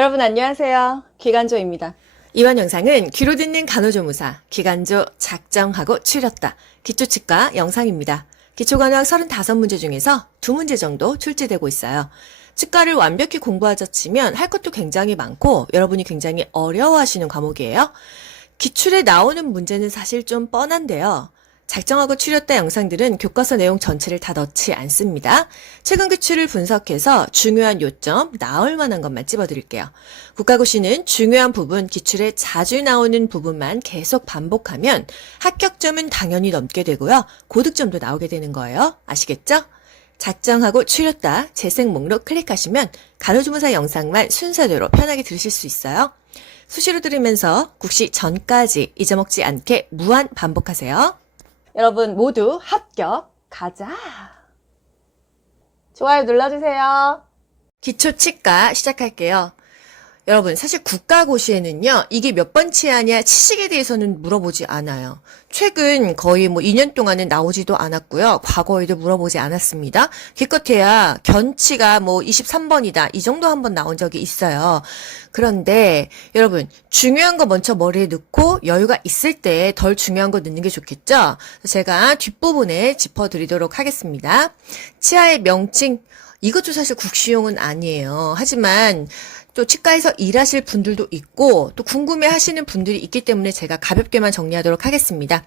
여러분 안녕하세요. 기간조입니다. 이번 영상은 귀로 듣는 간호조무사, 기간조 작정하고 추렸다, 기초치과 영상입니다. 기초간호학 35문제 중에서 2문제 정도 출제되고 있어요. 치과를 완벽히 공부하자 치면 할 것도 굉장히 많고 여러분이 굉장히 어려워하시는 과목이에요. 기출에 나오는 문제는 사실 좀 뻔한데요. 작정하고 추렸다 영상들은 교과서 내용 전체를 다 넣지 않습니다. 최근 기출을 분석해서 중요한 요점, 나올 만한 것만 찝어드릴게요. 국가고시는 중요한 부분, 기출에 자주 나오는 부분만 계속 반복하면 합격점은 당연히 넘게 되고요. 고득점도 나오게 되는 거예요. 아시겠죠? 작정하고 추렸다 재생 목록 클릭하시면 간호조무사 영상만 순서대로 편하게 들으실 수 있어요. 수시로 들으면서 국시 전까지 잊어먹지 않게 무한 반복하세요. 여러분 모두 합격 가자. 좋아요 눌러주세요. 기초치과 시작할게요. 여러분 사실 국가고시에는요 이게 몇 번 치하냐 치식에 대해서는 물어보지 않아요. 최근 거의 2년 동안은 나오지도 않았고요. 과거에도 물어보지 않았습니다. 기껏해야 견치가 23번이다 이 정도 한번 나온 적이 있어요. 그런데 여러분 중요한 거 먼저 머리에 넣고 여유가 있을 때 덜 중요한 거 넣는 게 좋겠죠. 제가 뒷부분에 짚어드리도록 하겠습니다. 치아의 명칭 이것도 사실 국시용은 아니에요. 하지만 또 치과에서 일하실 분들도 있고 또 궁금해 하시는 분들이 있기 때문에 제가 가볍게만 정리하도록 하겠습니다.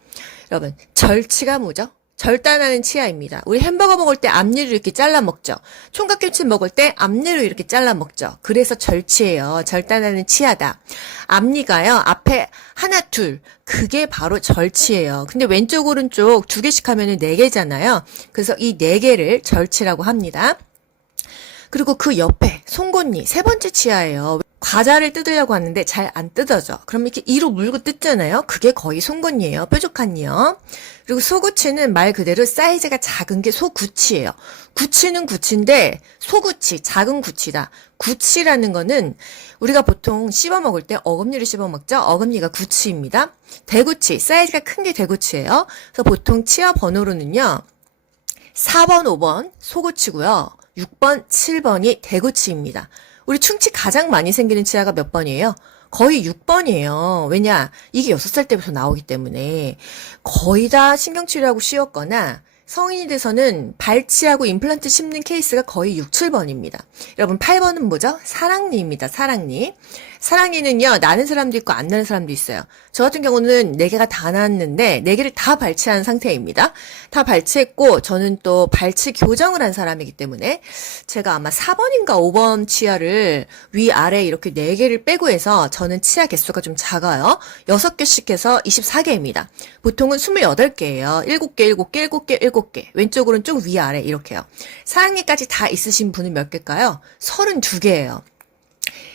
여러분, 절치가 뭐죠? 절단하는 치아입니다. 우리 햄버거 먹을 때 앞니를 이렇게 잘라 먹죠. 총각김치 먹을 때 앞니를 이렇게 잘라 먹죠. 그래서 절치예요. 절단하는 치아다. 앞니가요. 앞에 하나, 둘. 그게 바로 절치예요. 근데 왼쪽, 오른쪽 2개씩 하면은 4개잖아요. 그래서 이 4개를 절치라고 합니다. 그리고 그 옆에 송곳니 3번째 치아예요. 과자를 뜯으려고 하는데 잘 안 뜯어져. 그럼 이렇게 이로 물고 뜯잖아요. 그게 거의 송곳니예요. 뾰족한니요. 그리고 소구치는 말 그대로 사이즈가 작은 게 소구치예요. 구치는 구치인데 소구치, 작은 구치다. 구치라는 거는 우리가 보통 씹어 먹을 때 어금니를 씹어 먹죠. 어금니가 구치입니다. 대구치, 사이즈가 큰 게 대구치예요. 그래서 보통 치아 번호로는요. 4번, 5번 소구치고요. 6번, 7번이 대구치입니다. 우리 충치 가장 많이 생기는 치아가 몇 번이에요? 거의 6번이에요. 왜냐? 이게 6살 때부터 나오기 때문에 거의 다 신경치료하고 쉬웠거나 성인이 돼서는 발치하고 임플란트 심는 케이스가 거의 6, 7번입니다. 여러분 8번은 뭐죠? 사랑니입니다. 사랑니. 사랑니는요. 나는 사람도 있고 안 나는 사람도 있어요. 저 같은 경우는 4개가 다 나왔는데 4개를 다 발치한 상태입니다. 다 발치했고 저는 또 발치 교정을 한 사람이기 때문에 제가 아마 4번인가 5번 치아를 위아래 이렇게 4개를 빼고 해서 저는 치아 개수가 좀 작아요. 6개씩 해서 24개입니다. 보통은 28개예요. 7개, 7개, 7개, 7개. 왼쪽 오른쪽 위아래 이렇게요. 사랑니까지 다 있으신 분은 몇 개일까요? 32개예요.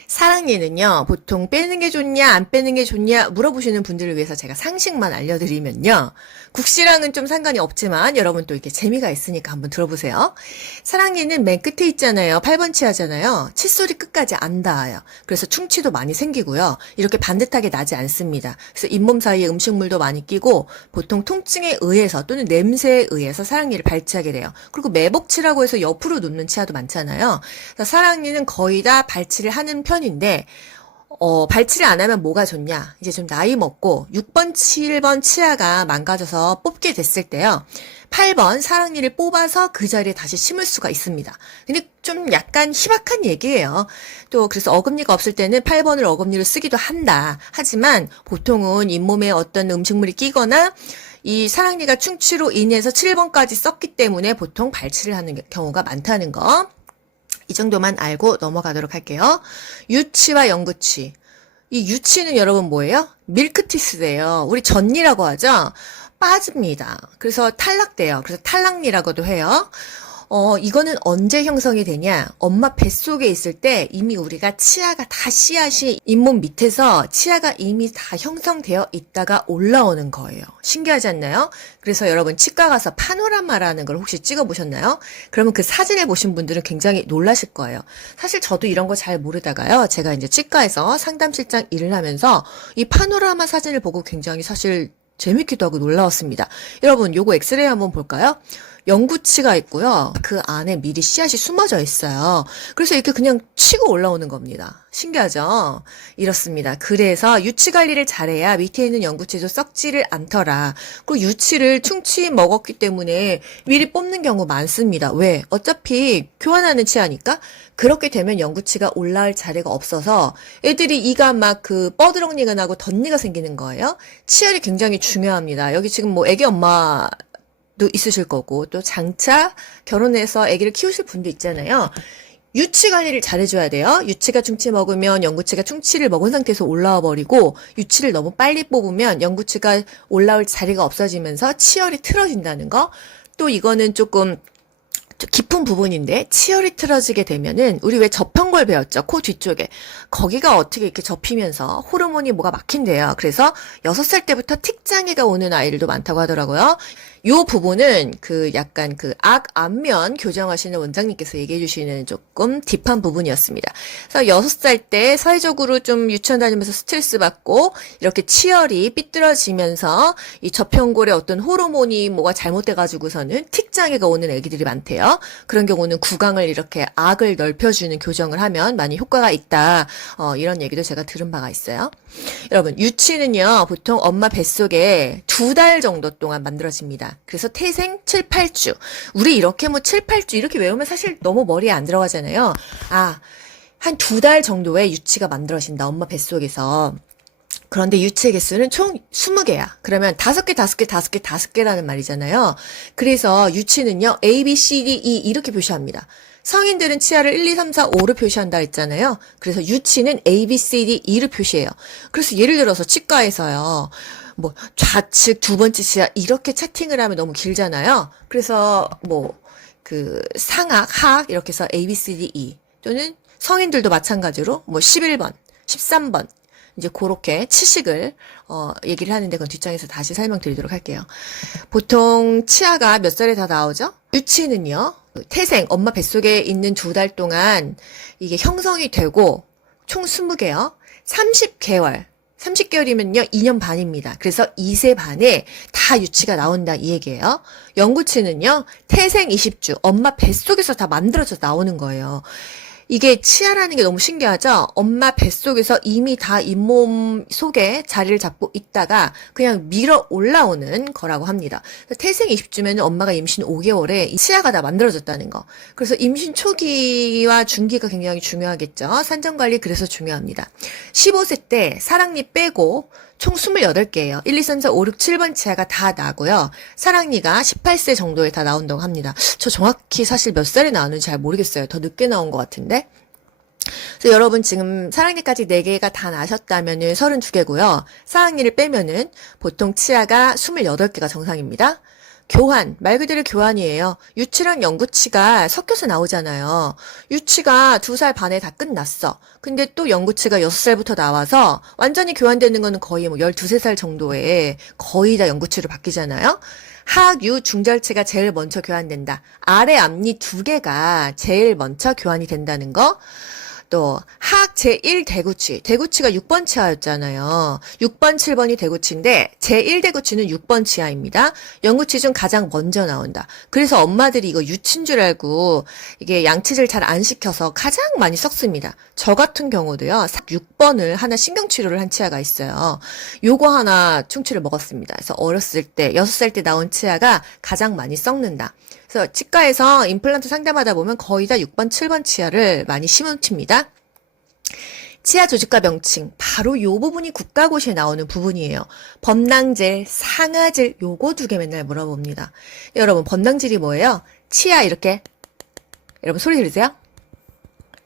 사랑니는요, 보통 빼는 게 좋냐, 안 빼는 게 좋냐, 물어보시는 분들을 위해서 제가 상식만 알려드리면요. 국시랑은 좀 상관이 없지만, 여러분 또 이렇게 재미가 있으니까 한번 들어보세요. 사랑니는 맨 끝에 있잖아요. 8번 치아잖아요. 칫솔이 끝까지 안 닿아요. 그래서 충치도 많이 생기고요. 이렇게 반듯하게 나지 않습니다. 그래서 잇몸 사이에 음식물도 많이 끼고, 보통 통증에 의해서 또는 냄새에 의해서 사랑니를 발치하게 돼요. 그리고 매복치라고 해서 옆으로 눕는 치아도 많잖아요. 그래서 사랑니는 거의 다 발치를 하는 편인데, 발치를 안 하면 뭐가 좋냐? 이제 좀 나이 먹고 6번, 7번 치아가 망가져서 뽑게 됐을 때요. 8번 사랑니를 뽑아서 그 자리에 다시 심을 수가 있습니다. 근데 좀 약간 희박한 얘기예요. 또 그래서 어금니가 없을 때는 8번을 어금니로 쓰기도 한다. 하지만 보통은 잇몸에 어떤 음식물이 끼거나 이 사랑니가 충치로 인해서 7번까지 썼기 때문에 보통 발치를 하는 경우가 많다는 거. 이 정도만 알고 넘어가도록 할게요. 유치와 영구치. 이 유치는 여러분 뭐예요? 밀크티스예요. 우리 전니라고 하죠? 빠집니다. 그래서 탈락돼요. 그래서 탈락니라고도 해요. 이거는 언제 형성이 되냐? 엄마 뱃속에 있을 때 이미 우리가 치아가 다 씨앗이 잇몸 밑에서 치아가 이미 다 형성되어 있다가 올라오는 거예요. 신기하지 않나요? 그래서 여러분 치과 가서 파노라마라는 걸 혹시 찍어보셨나요? 그러면 그 사진을 보신 분들은 굉장히 놀라실 거예요. 사실 저도 이런 거 잘 모르다가요. 제가 이제 치과에서 상담실장 일을 하면서 이 파노라마 사진을 보고 굉장히 사실 재밌기도 하고 놀라웠습니다. 여러분 요거 엑스레이 한번 볼까요? 영구치가 있고요. 그 안에 미리 씨앗이 숨어져 있어요. 그래서 이렇게 그냥 치고 올라오는 겁니다. 신기하죠? 이렇습니다. 그래서 유치 관리를 잘해야 밑에 있는 영구치도 썩지를 않더라. 그리고 유치를 충치 먹었기 때문에 미리 뽑는 경우 많습니다. 왜? 어차피 교환하는 치아니까 그렇게 되면 영구치가 올라올 자리가 없어서 애들이 이가 막 그 뻐드렁니가 나고 덧니가 생기는 거예요. 치열이 굉장히 중요합니다. 여기 지금 뭐 애기 엄마 도 있으실 거고 또 장차 결혼해서 아기를 키우실 분도 있잖아요. 유치 관리를 잘해줘야 돼요. 유치가 충치 먹으면 영구치가 충치를 먹은 상태에서 올라와 버리고 유치를 너무 빨리 뽑으면 영구치가 올라올 자리가 없어지면서 치열이 틀어진다는 거. 또 이거는 조금 좀 깊은 부분인데 치열이 틀어지게 되면은 우리 왜 접형골 배웠죠? 코 뒤쪽에. 거기가 어떻게 이렇게 접히면서 호르몬이 뭐가 막힌대요. 그래서 6살 때부터 틱장애가 오는 아이들도 많다고 하더라고요. 요 부분은 그 약간 그 안면 교정하시는 원장님께서 얘기해 주시는 조금 딥한 부분이었습니다. 그래서 6살 때 사회적으로 좀 유치원 다니면서 스트레스 받고 이렇게 치열이 삐뚤어지면서 이 접형골에 어떤 호르몬이 뭐가 잘못돼가지고서는 틱장애가 오는 애기들이 많대요. 그런 경우는 구강을 이렇게 악을 넓혀주는 교정을 하면 많이 효과가 있다. 이런 얘기도 제가 들은 바가 있어요. 여러분, 유치는요, 보통 엄마 뱃속에 2달 정도 동안 만들어집니다. 그래서 태생 7, 8주. 우리 이렇게 뭐 7, 8주 이렇게 외우면 사실 너무 머리에 안 들어가잖아요. 한 2달 정도의 유치가 만들어진다, 엄마 뱃속에서. 그런데 유치의 개수는 총 20개야. 그러면 5개, 5개, 5개, 5개라는 말이잖아요. 그래서 유치는요, A, B, C, D, E 이렇게 표시합니다. 성인들은 치아를 1, 2, 3, 4, 5로 표시한다 했잖아요. 그래서 유치는 A, B, C, D, E로 표시해요. 그래서 예를 들어서 치과에서요. 뭐 좌측 두 번째 치아 이렇게 차팅을 하면 너무 길잖아요. 그래서 뭐 그 상악, 하악 이렇게 해서 A, B, C, D, E 또는 성인들도 마찬가지로 뭐 11번, 13번 이제 그렇게 치식을 얘기를 하는데 그건 뒷장에서 다시 설명드리도록 할게요. 보통 치아가 몇 살에 다 나오죠? 유치는요. 태생 엄마 뱃속에 있는 2달 동안 이게 형성이 되고 총 20개요. 30개월이면요 2년 반입니다. 그래서 2세 반에 다 유치가 나온다 이 얘기예요. 영구치는요 태생 20주 엄마 뱃속에서 다 만들어져 나오는 거예요. 이게 치아라는 게 너무 신기하죠? 엄마 뱃속에서 이미 다 잇몸 속에 자리를 잡고 있다가 그냥 밀어 올라오는 거라고 합니다. 태생 20주면 엄마가 임신 5개월에 치아가 다 만들어졌다는 거. 그래서 임신 초기와 중기가 굉장히 중요하겠죠? 산전관리 그래서 중요합니다. 15세 때 사랑니 빼고 총 28개예요. 1, 2, 3, 4, 5, 6, 7번 치아가 다 나고요. 사랑니가 18세 정도에 다 나온다고 합니다. 저 정확히 사실 몇 살에 나오는지 잘 모르겠어요. 더 늦게 나온 것 같은데. 그래서 여러분 지금 사랑니까지 4개가 다 나셨다면은 32개고요. 사랑니를 빼면은 보통 치아가 28개가 정상입니다. 교환, 말 그대로 교환이에요. 유치랑 영구치가 섞여서 나오잖아요. 유치가 2살 반에 다 끝났어. 근데 또 영구치가 6살부터 나와서 완전히 교환되는 거는 거의 뭐 12, 13살 정도에 거의 다 영구치로 바뀌잖아요. 하악, 유, 중절체가 제일 먼저 교환된다. 아래 앞니 2개가 제일 먼저 교환이 된다는 거. 또 하악 제1 대구치가 6번 치아였잖아요. 6번, 7번이 대구치인데 제1 대구치는 6번 치아입니다. 영구치 중 가장 먼저 나온다. 그래서 엄마들이 이거 유치인 줄 알고 이게 양치질 잘 안 시켜서 가장 많이 썩습니다. 저 같은 경우도요. 6번을 하나 신경치료를 한 치아가 있어요. 요거 하나 충치를 먹었습니다. 그래서 어렸을 때 6살 때 나온 치아가 가장 많이 썩는다. 그래서 치과에서 임플란트 상담하다 보면 거의 다 6번, 7번 치아를 많이 심으십니다. 치아 조직과 명칭, 바로 요 부분이 국가고시에 나오는 부분이에요. 범낭질, 상아질, 요거 2개 맨날 물어봅니다. 여러분, 범낭질이 뭐예요? 치아 이렇게, 여러분 소리 들으세요?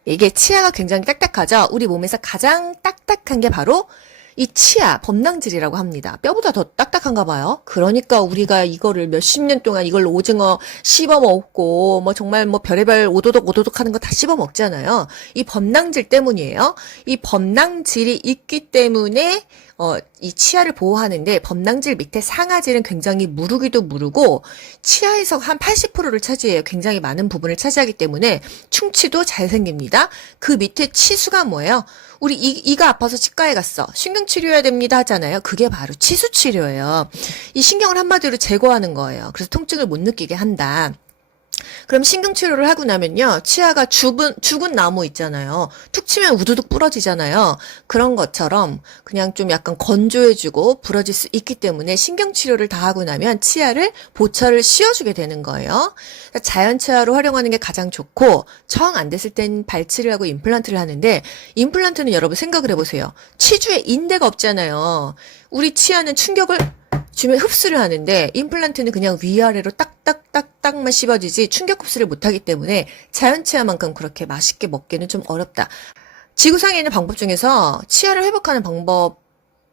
이게 치아가 굉장히 딱딱하죠? 우리 몸에서 가장 딱딱한 게 바로 이 치아, 범낭질이라고 합니다. 뼈보다 더 딱딱한가 봐요. 그러니까 우리가 이거를 몇십 년 동안 이걸로 오징어 씹어 먹고, 뭐 정말 뭐 별의별 오도독 하는 거 다 씹어 먹잖아요. 이 범낭질 때문이에요. 이 범낭질이 있기 때문에, 이 치아를 보호하는데 범낭질 밑에 상아질은 굉장히 무르기도 무르고 치아에서 한 80%를 차지해요. 굉장히 많은 부분을 차지하기 때문에 충치도 잘 생깁니다. 그 밑에 치수가 뭐예요? 우리 이가 아파서 치과에 갔어. 신경 치료해야 됩니다 하잖아요. 그게 바로 치수 치료예요. 이 신경을 한마디로 제거하는 거예요. 그래서 통증을 못 느끼게 한다. 그럼 신경치료를 하고 나면요, 치아가 죽은 나무 있잖아요. 툭 치면 우두둑 부러지잖아요. 그런 것처럼 그냥 좀 약간 건조해지고 부러질 수 있기 때문에 신경치료를 다 하고 나면 치아를 보철을 씌워주게 되는 거예요. 그러니까 자연치아로 활용하는 게 가장 좋고, 정 안 됐을 땐 발치를 하고 임플란트를 하는데, 임플란트는 여러분 생각을 해보세요. 치주에 인대가 없잖아요. 우리 치아는 충격을 주면 흡수를 하는데 임플란트는 그냥 위아래로 딱딱딱딱만 씹어지지 충격 흡수를 못하기 때문에 자연치아만큼 그렇게 맛있게 먹기는 좀 어렵다. 지구상에 있는 방법 중에서 치아를 회복하는 방법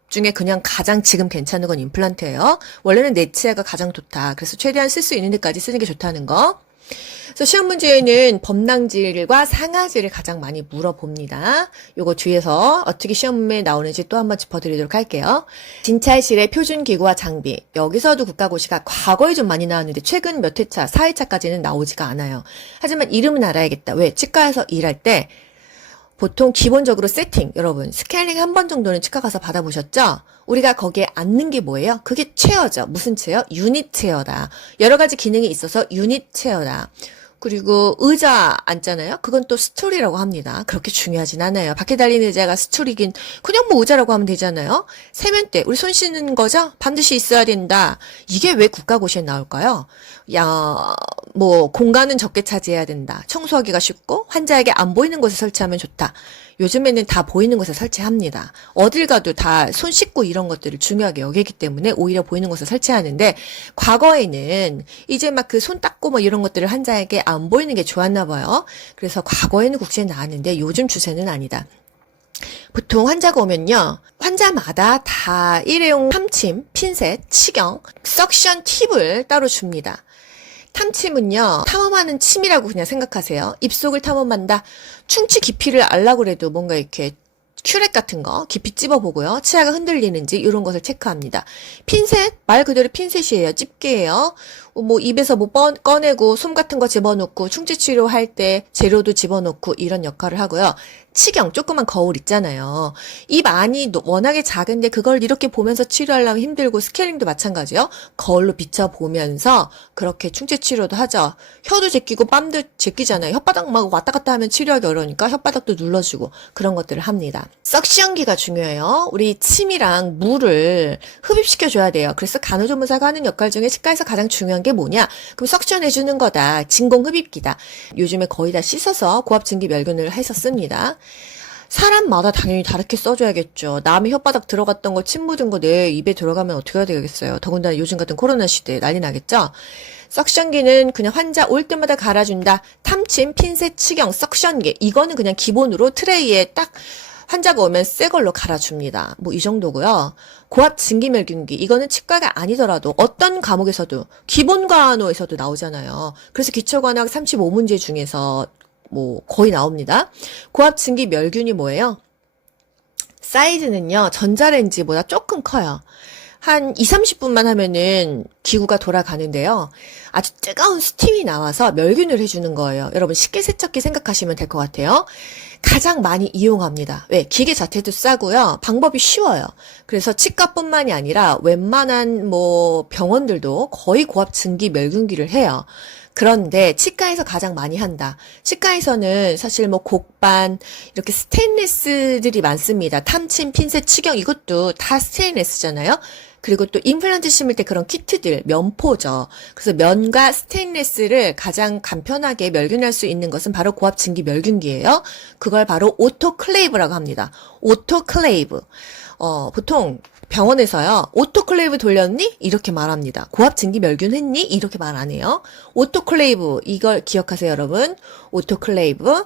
중에 그냥 가장 지금 괜찮은 건 임플란트예요. 원래는 내 치아가 가장 좋다. 그래서 최대한 쓸 수 있는 데까지 쓰는 게 좋다는 거. 그래서 시험 문제에는 범낭질과 상아질을 가장 많이 물어봅니다. 요거 뒤에서 어떻게 시험에 나오는지 또 한번 짚어드리도록 할게요. 진찰실의 표준기구와 장비. 여기서도 국가고시가 과거에 좀 많이 나왔는데 최근 몇 회차, 4회차까지는 나오지가 않아요. 하지만 이름은 알아야겠다. 왜? 치과에서 일할 때 보통 기본적으로 세팅, 여러분 스케일링 한 번 정도는 치과 가서 받아보셨죠? 우리가 거기에 앉는 게 뭐예요? 그게 체어죠. 무슨 체어? 유닛 체어다. 여러 가지 기능이 있어서 유닛 체어다. 그리고 의자 앉잖아요? 그건 또 스툴이라고 합니다. 그렇게 중요하진 않아요. 밖에 달린 의자가 스툴이긴 그냥 뭐 의자라고 하면 되잖아요. 세면대, 우리 손 씻는 거죠? 반드시 있어야 된다. 이게 왜 국가고시에 나올까요? 뭐 공간은 적게 차지해야 된다. 청소하기가 쉽고 환자에게 안 보이는 곳에 설치하면 좋다. 요즘에는 다 보이는 곳에 설치합니다. 어딜 가도 다 손 씻고 이런 것들을 중요하게 여기기 때문에 오히려 보이는 곳에 설치하는데, 과거에는 이제 막 그 손 닦고 뭐 이런 것들을 환자에게 안 보이는 게 좋았나 봐요. 그래서 과거에는 국시에 나왔는데 요즘 추세는 아니다. 보통 환자가 오면요, 환자마다 다 일회용 탐침, 핀셋, 치경, 석션 팁을 따로 줍니다. 탐침은요, 탐험하는 침이라고 그냥 생각하세요. 입속을 탐험한다. 충치 깊이를 알라고 해도 뭔가 이렇게 큐렉 같은 거 깊이 찝어보고요. 치아가 흔들리는지 이런 것을 체크합니다. 핀셋, 말 그대로 핀셋이에요. 집게예요. 뭐 입에서 뭐 꺼내고 솜 같은 거 집어넣고 충치 치료할 때 재료도 집어넣고 이런 역할을 하고요. 치경, 조그만 거울 있잖아요. 입 안이 워낙에 작은데 그걸 이렇게 보면서 치료하려면 힘들고, 스케일링도 마찬가지요. 거울로 비춰보면서 그렇게 충치 치료도 하죠. 혀도 제끼고 뺨도 제끼잖아요. 혓바닥 막 왔다 갔다 하면 치료하기 어려우니까 혓바닥도 눌러주고 그런 것들을 합니다. 석션기가 중요해요. 우리 침이랑 물을 흡입시켜줘야 돼요. 그래서 간호조무사가 하는 역할 중에 치과에서 가장 중요한 게 뭐냐? 그럼 석션해주는 거다. 진공 흡입기다. 요즘에 거의 다 씻어서 고압증기 멸균을 해서 씁니다. 사람마다 당연히 다르게 써줘야겠죠. 남의 혓바닥 들어갔던 거, 침 묻은 거 내 입에 들어가면 어떻게 해야 되겠어요. 더군다나 요즘 같은 코로나 시대에 난리 나겠죠. 석션기는 그냥 환자 올 때마다 갈아준다. 탐침, 핀셋, 치경, 석션기, 이거는 그냥 기본으로 트레이에 딱 환자가 오면 새 걸로 갈아줍니다. 뭐 이 정도고요. 고압 증기멸균기, 이거는 치과가 아니더라도 어떤 과목에서도, 기본과노에서도 나오잖아요. 그래서 기초과학 35문제 중에서 뭐 거의 나옵니다. 고압 증기멸균이 뭐예요? 사이즈는요, 전자레인지보다 조금 커요. 한 20-30분만 하면은 기구가 돌아가는데요. 아주 뜨거운 스팀이 나와서 멸균을 해주는 거예요. 여러분 쉽게 세척기 생각하시면 될 것 같아요. 가장 많이 이용합니다. 왜? 기계 자체도 싸고요. 방법이 쉬워요. 그래서 치과뿐만이 아니라 웬만한 뭐 병원들도 거의 고압 증기 멸균기를 해요. 그런데 치과에서 가장 많이 한다. 치과에서는 사실 뭐 곡반, 이렇게 스테인리스들이 많습니다. 탐침, 핀셋, 치경, 이것도 다 스테인리스잖아요. 그리고 또 임플란트 심을 때 그런 키트들, 면포죠. 그래서 면과 스테인리스를 가장 간편하게 멸균할 수 있는 것은 바로 고압 증기 멸균기예요. 그걸 바로 오토클레이브라고 합니다. 오토클레이브. 보통 병원에서요, 오토클레이브 돌렸니? 이렇게 말합니다. 고압 증기 멸균 했니? 이렇게 말 안 해요. 오토클레이브, 이걸 기억하세요, 여러분. 오토클레이브.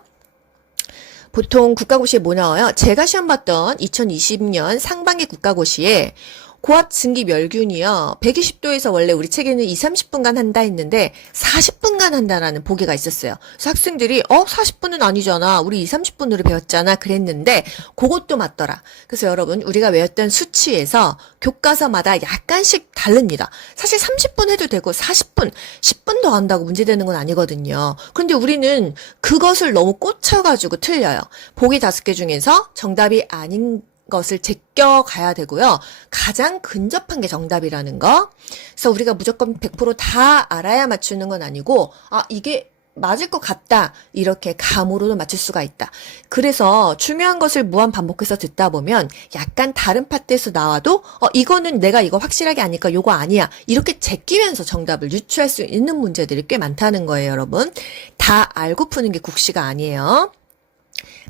보통 국가고시에 뭐 나와요? 제가 시험 봤던 2020년 상반기 국가고시에 고압 증기 멸균이요. 120도에서 원래 우리 책에는 2, 30분간 한다 했는데 40분간 한다라는 보기가 있었어요. 그래서 학생들이 40분은 아니잖아. 우리 2, 30분으로 배웠잖아. 그랬는데 그것도 맞더라. 그래서 여러분 우리가 외웠던 수치에서 교과서마다 약간씩 다릅니다. 사실 30분 해도 되고 40분, 10분 더 한다고 문제되는 건 아니거든요. 그런데 우리는 그것을 너무 꽂혀가지고 틀려요. 보기 5개 중에서 정답이 아닌 것을 제껴가야 되고요. 가장 근접한 게 정답이라는 거. 그래서 우리가 무조건 100%다 알아야 맞추는 건 아니고, 이게 맞을 것 같다. 이렇게 감으로도 맞출 수가 있다. 그래서 중요한 것을 무한 반복해서 듣다 보면 약간 다른 파트에서 나와도 이거는 내가 이거 확실하게 아니까 요거 아니야. 이렇게 제끼면서 정답을 유추할 수 있는 문제들이 꽤 많다는 거예요, 여러분. 다 알고 푸는 게 국시가 아니에요.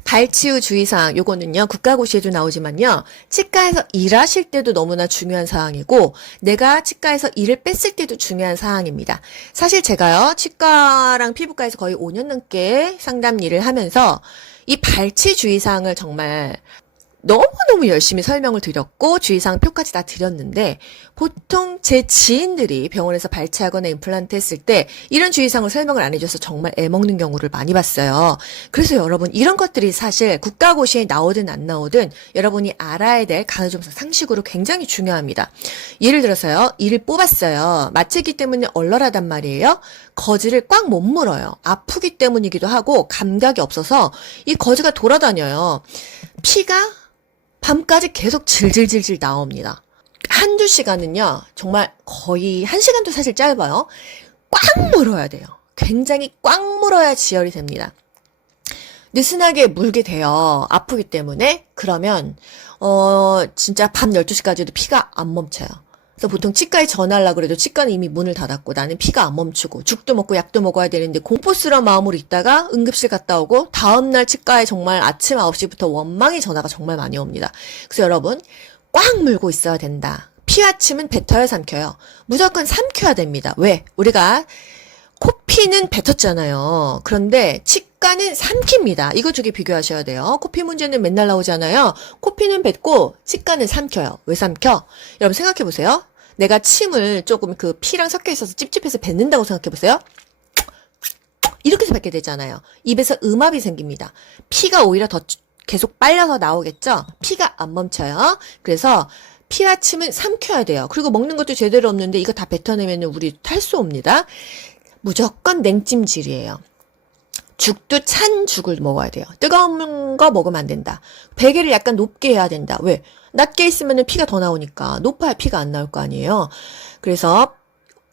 발치후 주의사항, 요거는요, 국가고시에도 나오지만요, 치과에서 일하실 때도 너무나 중요한 사항이고, 내가 치과에서 일을 뺐을 때도 중요한 사항입니다. 사실 제가요, 치과랑 피부과에서 거의 5년 넘게 상담 일을 하면서, 이 발치 주의사항을 정말 너무너무 열심히 설명을 드렸고 주의사항 표까지 다 드렸는데 보통 제 지인들이 병원에서 발치하거나 임플란트 했을 때 이런 주의사항을 설명을 안 해줘서 정말 애먹는 경우를 많이 봤어요. 그래서 여러분 이런 것들이 사실 국가고시에 나오든 안 나오든 여러분이 알아야 될 간호조무사 상식으로 굉장히 중요합니다. 예를 들어서요. 이를 뽑았어요. 마취기 때문에 얼얼하단 말이에요. 거즈를 꽉 못 물어요. 아프기 때문이기도 하고 감각이 없어서 이 거즈가 돌아다녀요. 피가 밤까지 계속 질질질질 나옵니다. 한두 시간은요, 정말 거의 1시간도 사실 짧아요. 꽉 물어야 돼요. 굉장히 꽉 물어야 지혈이 됩니다. 느슨하게 물게 돼요. 아프기 때문에. 그러면, 진짜 밤 12시까지도 피가 안 멈춰요. 그래서 보통 치과에 전화하려고 그래도 치과는 이미 문을 닫았고 나는 피가 안 멈추고 죽도 먹고 약도 먹어야 되는데 공포스러운 마음으로 있다가 응급실 갔다 오고 다음날 치과에 정말 아침 9시부터 원망의 전화가 정말 많이 옵니다. 그래서 여러분 꽉 물고 있어야 된다. 피와침은 뱉어야 삼켜요. 무조건 삼켜야 됩니다. 왜? 우리가 코피는 뱉었잖아요. 그런데 치과는 삼킵니다. 이거 두 개 비교하셔야 돼요. 코피 문제는 맨날 나오잖아요. 코피는 뱉고 치과는 삼켜요. 왜 삼켜? 여러분 생각해 보세요. 내가 침을 조금 그 피랑 섞여 있어서 찝찝해서 뱉는다고 생각해 보세요. 이렇게 해서 뱉게 되잖아요. 입에서 음압이 생깁니다. 피가 오히려 더 계속 빨려서 나오겠죠? 피가 안 멈춰요. 그래서 피와 침은 삼켜야 돼요. 그리고 먹는 것도 제대로 없는데 이거 다 뱉어내면 우리 탈수 옵니다. 무조건 냉찜질이에요. 죽도 찬 죽을 먹어야 돼요. 뜨거운 거 먹으면 안 된다. 베개를 약간 높게 해야 된다. 왜? 낮게 있으면 피가 더 나오니까 높아야 피가 안 나올 거 아니에요. 그래서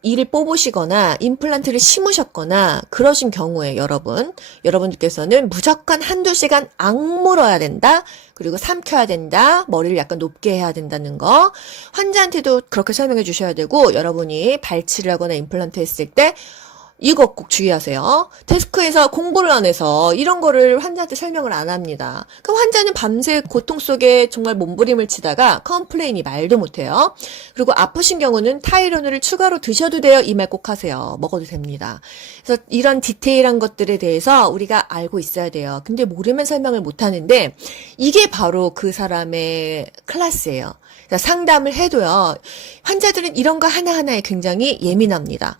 이를 뽑으시거나 임플란트를 심으셨거나 그러신 경우에 여러분들께서는 무조건 1~2시간 악물어야 된다. 그리고 삼켜야 된다. 머리를 약간 높게 해야 된다는 거. 환자한테도 그렇게 설명해 주셔야 되고 여러분이 발치를 하거나 임플란트 했을 때 이거 꼭 주의하세요. 데스크에서 공부를 안 해서 이런 거를 환자한테 설명을 안 합니다. 그럼 환자는 밤새 고통 속에 정말 몸부림을 치다가 컴플레인이 말도 못해요. 그리고 아프신 경우는 타이레놀을 추가로 드셔도 돼요. 이 말 꼭 하세요. 먹어도 됩니다. 그래서 이런 디테일한 것들에 대해서 우리가 알고 있어야 돼요. 근데 모르면 설명을 못 하는데 이게 바로 그 사람의 클래스예요. 상담을 해도요. 환자들은 이런 거 하나하나에 굉장히 예민합니다.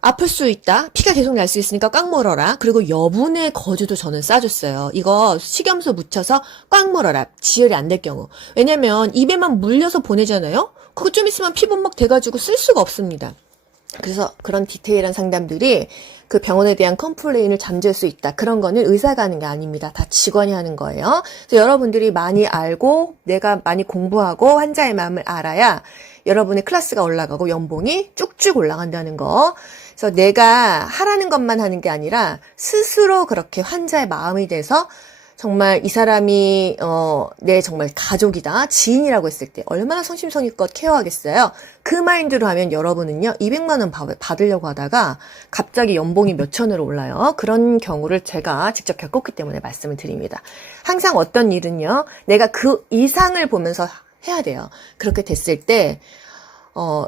아플 수 있다. 피가 계속 날 수 있으니까 꽉 물어라. 그리고 여분의 거즈도 저는 싸줬어요. 이거 식염수 묻혀서 꽉 물어라. 지혈이 안 될 경우. 왜냐면 입에만 물려서 보내잖아요. 그거 좀 있으면 피범벅 돼가지고 쓸 수가 없습니다. 그래서 그런 디테일한 상담들이 그 병원에 대한 컴플레인을 잠재울 수 있다. 그런 거는 의사가 하는 게 아닙니다. 다 직원이 하는 거예요. 그래서 여러분들이 많이 알고 내가 많이 공부하고 환자의 마음을 알아야 여러분의 클래스가 올라가고 연봉이 쭉쭉 올라간다는 거. 그래서 내가 하라는 것만 하는 게 아니라 스스로 그렇게 환자의 마음이 돼서 정말 이 사람이 내 정말 가족이다, 지인이라고 했을 때 얼마나 성심성의껏 케어하겠어요. 그 마인드로 하면 여러분은요 200만 원 받으려고 하다가 갑자기 연봉이 몇 천으로 올라요. 그런 경우를 제가 직접 겪었기 때문에 말씀을 드립니다. 항상 어떤 일은요 내가 그 이상을 보면서 해야 돼요. 그렇게 됐을 때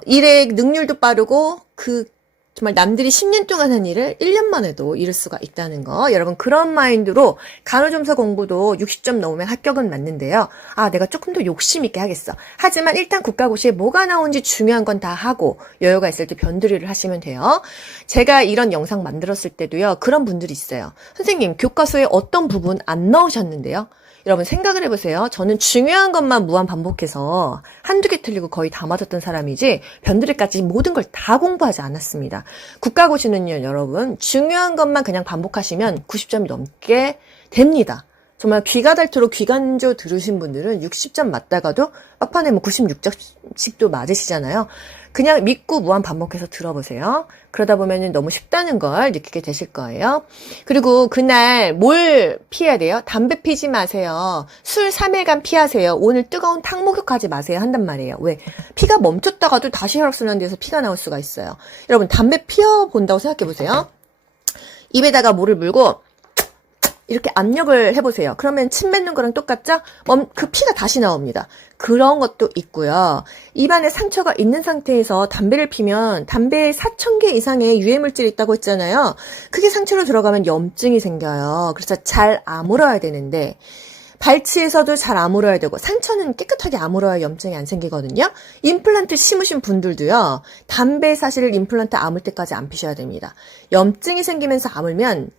일의 능률도 빠르고 그 정말 남들이 10년 동안 한 일을 1년만 해도 이룰 수가 있다는 거. 여러분 그런 마인드로 간호조무사 공부도 60점 넘으면 합격은 맞는데요. 아, 내가 조금 더 욕심 있게 하겠어. 하지만 일단 국가고시에 뭐가 나온지 중요한 건 다 하고 여유가 있을 때 변두리를 하시면 돼요. 제가 이런 영상 만들었을 때도요. 그런 분들이 있어요. 선생님, 교과서에 어떤 부분 안 넣으셨는데요? 여러분 생각을 해보세요. 저는 중요한 것만 무한 반복해서 한두 개 틀리고 거의 다 맞았던 사람이지 변두리까지 모든 걸 다 공부하지 않았습니다. 국가고시는요, 여러분 중요한 것만 그냥 반복하시면 90점이 넘게 됩니다. 정말 귀가 닳도록 귀간조 들으신 분들은 60점 맞다가도 막판에 뭐 96점씩도 맞으시잖아요. 그냥 믿고 무한 반복해서 들어보세요. 그러다 보면 너무 쉽다는 걸 느끼게 되실 거예요. 그리고 그날 뭘 피해야 돼요? 담배 피지 마세요. 술 3일간 피하세요. 오늘 뜨거운 탕 목욕하지 마세요. 한단 말이에요. 왜? 피가 멈췄다가도 다시 혈액순환 돼서 피가 나올 수가 있어요. 여러분 담배 피워본다고 생각해 보세요. 입에다가 물을 물고 이렇게 압력을 해보세요. 그러면 침 뱉는 거랑 똑같죠? 그 피가 다시 나옵니다. 그런 것도 있고요. 입안에 상처가 있는 상태에서 담배를 피면 담배에 4,000개 이상의 유해물질이 있다고 했잖아요. 그게 상처로 들어가면 염증이 생겨요. 그래서 잘 아물어야 되는데 발치에서도 잘 아물어야 되고 상처는 깨끗하게 아물어야 염증이 안 생기거든요. 임플란트 심으신 분들도요. 담배 사실 임플란트 아물 때까지 안 피셔야 됩니다. 염증이 생기면서 아물면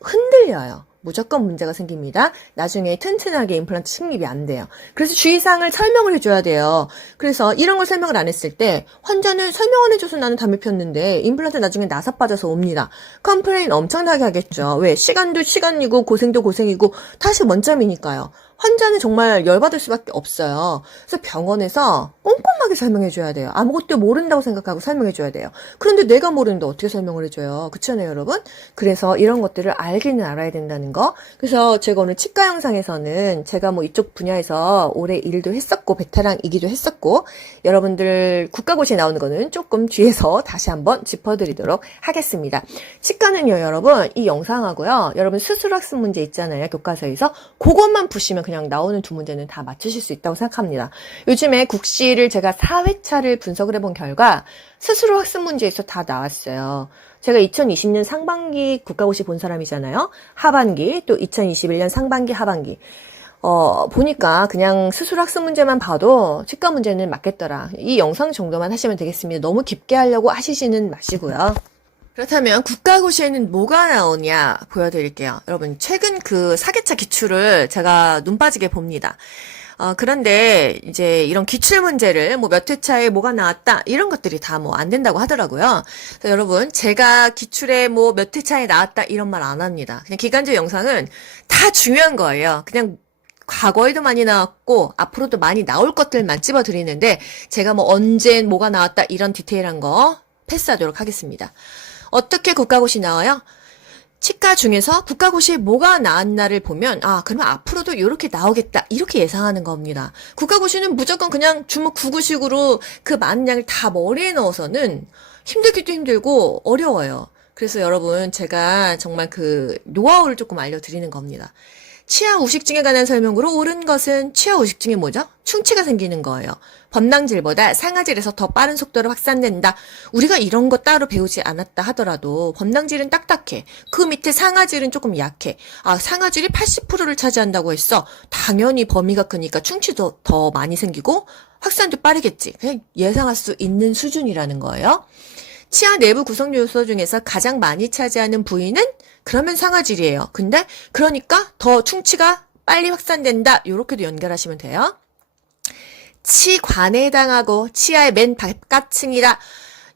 흔들려요. 무조건 문제가 생깁니다. 나중에 튼튼하게 임플란트 식립이 안 돼요. 그래서 주의사항을 설명을 해줘야 돼요. 그래서 이런 걸 설명을 안 했을 때 환자는 설명 안 해줘서 나는 담배 폈는데 임플란트 나중에 나사 빠져서 옵니다. 컴플레인 엄청나게 하겠죠. 왜? 시간도 시간이고 고생도 고생이고 다시 원점이니까요. 환자는 정말 열받을 수밖에 없어요. 그래서 병원에서 꼼꼼하게 설명해줘야 돼요. 아무것도 모른다고 생각하고 설명해줘야 돼요. 그런데 내가 모르는데 어떻게 설명을 해줘요? 그렇잖아요, 여러분? 그래서 이런 것들을 알기는 알아야 된다는 거. 그래서 제가 오늘 치과 영상에서는 제가 뭐 이쪽 분야에서 오래 일도 했었고 베테랑이기도 했었고 여러분들 국가고시에 나오는 거는 조금 뒤에서 다시 한번 짚어드리도록 하겠습니다. 치과는요, 여러분 이 영상하고요. 여러분 수술학습 문제 있잖아요, 교과서에서. 그것만 보시면 그냥 나오는 두 문제는 다 맞추실 수 있다고 생각합니다. 요즘에 국시를 제가 4회차를 분석을 해본 결과 스스로 학습 문제에서 다 나왔어요. 제가 2020년 상반기 국가고시 본 사람이잖아요. 하반기 또 2021년 상반기 하반기 보니까 그냥 스스로 학습 문제만 봐도 치과 문제는 맞겠더라. 이 영상 정도만 하시면 되겠습니다. 너무 깊게 하려고 하시지는 마시고요. 그렇다면 국가고시에는 뭐가 나오냐 보여드릴게요. 여러분 최근 그 4개차 기출을 제가 눈 빠지게 봅니다. 그런데 이제 이런 기출 문제를 뭐 몇 회차에 뭐가 나왔다 이런 것들이 다 뭐 안 된다고 하더라고요. 그래서 여러분 제가 기출에 뭐 몇 회차에 나왔다 이런 말 안 합니다. 그냥 기간제 영상은 다 중요한 거예요. 그냥 과거에도 많이 나왔고 앞으로도 많이 나올 것들만 찝어드리는데 제가 뭐 언제 뭐가 나왔다 이런 디테일한 거 패스하도록 하겠습니다. 어떻게 국가고시 나와요? 치과 중에서 국가고시에 뭐가 나왔나를 보면 그러면 앞으로도 이렇게 나오겠다 이렇게 예상하는 겁니다. 국가고시는 무조건 그냥 주목 구구식으로 그 많은 양을 다 머리에 넣어서는 힘들기도 힘들고 어려워요. 그래서 여러분 제가 정말 그 노하우를 조금 알려드리는 겁니다. 치아 우식증에 관한 설명으로 옳은 것은 치아 우식증이 뭐죠? 충치가 생기는 거예요. 범낭질보다 상아질에서 더 빠른 속도로 확산된다. 우리가 이런 거 따로 배우지 않았다 하더라도 범낭질은 딱딱해. 그 밑에 상아질은 조금 약해. 상아질이 80%를 차지한다고 했어. 당연히 범위가 크니까 충치도 더 많이 생기고 확산도 빠르겠지. 그냥 예상할 수 있는 수준이라는 거예요. 치아 내부 구성 요소 중에서 가장 많이 차지하는 부위는 그러면 상아질이에요. 근데 그러니까 더 충치가 빨리 확산된다. 요렇게도 연결하시면 돼요. 치관에 해당하고 치아의 맨 바깥층이다.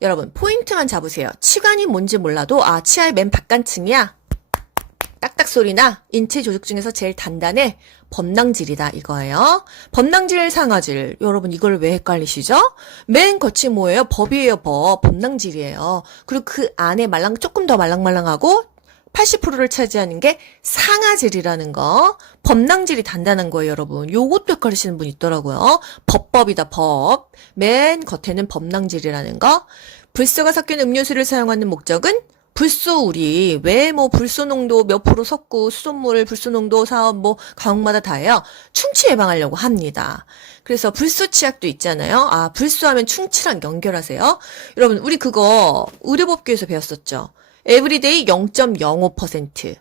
여러분 포인트만 잡으세요. 치관이 뭔지 몰라도 치아의 맨 바깥층이야. 딱딱 소리나 인체 조직 중에서 제일 단단해. 범낭질이다 이거예요. 범낭질 상아질. 여러분 이걸 왜 헷갈리시죠? 맨 겉이 뭐예요? 법이에요. 범낭질이에요. 그리고 그 안에 조금 더 말랑말랑하고 80%를 차지하는 게 상아질이라는 거. 범낭질이 단단한 거예요, 여러분. 요것도 헷갈리시는 분 있더라고요. 법이다, 법. 맨 겉에는 범낭질이라는 거. 불소가 섞인 음료수를 사용하는 목적은 불소 우리 왜 뭐 불소 농도 몇 프로 섞고 수돗물 불소 농도 사업 뭐 과목마다 다 해요. 충치 예방하려고 합니다. 그래서 불소 치약도 있잖아요. 아, 불소하면 충치랑 연결하세요. 여러분, 우리 그거 의료법규에서 배웠었죠. 에브리데이 0.05%.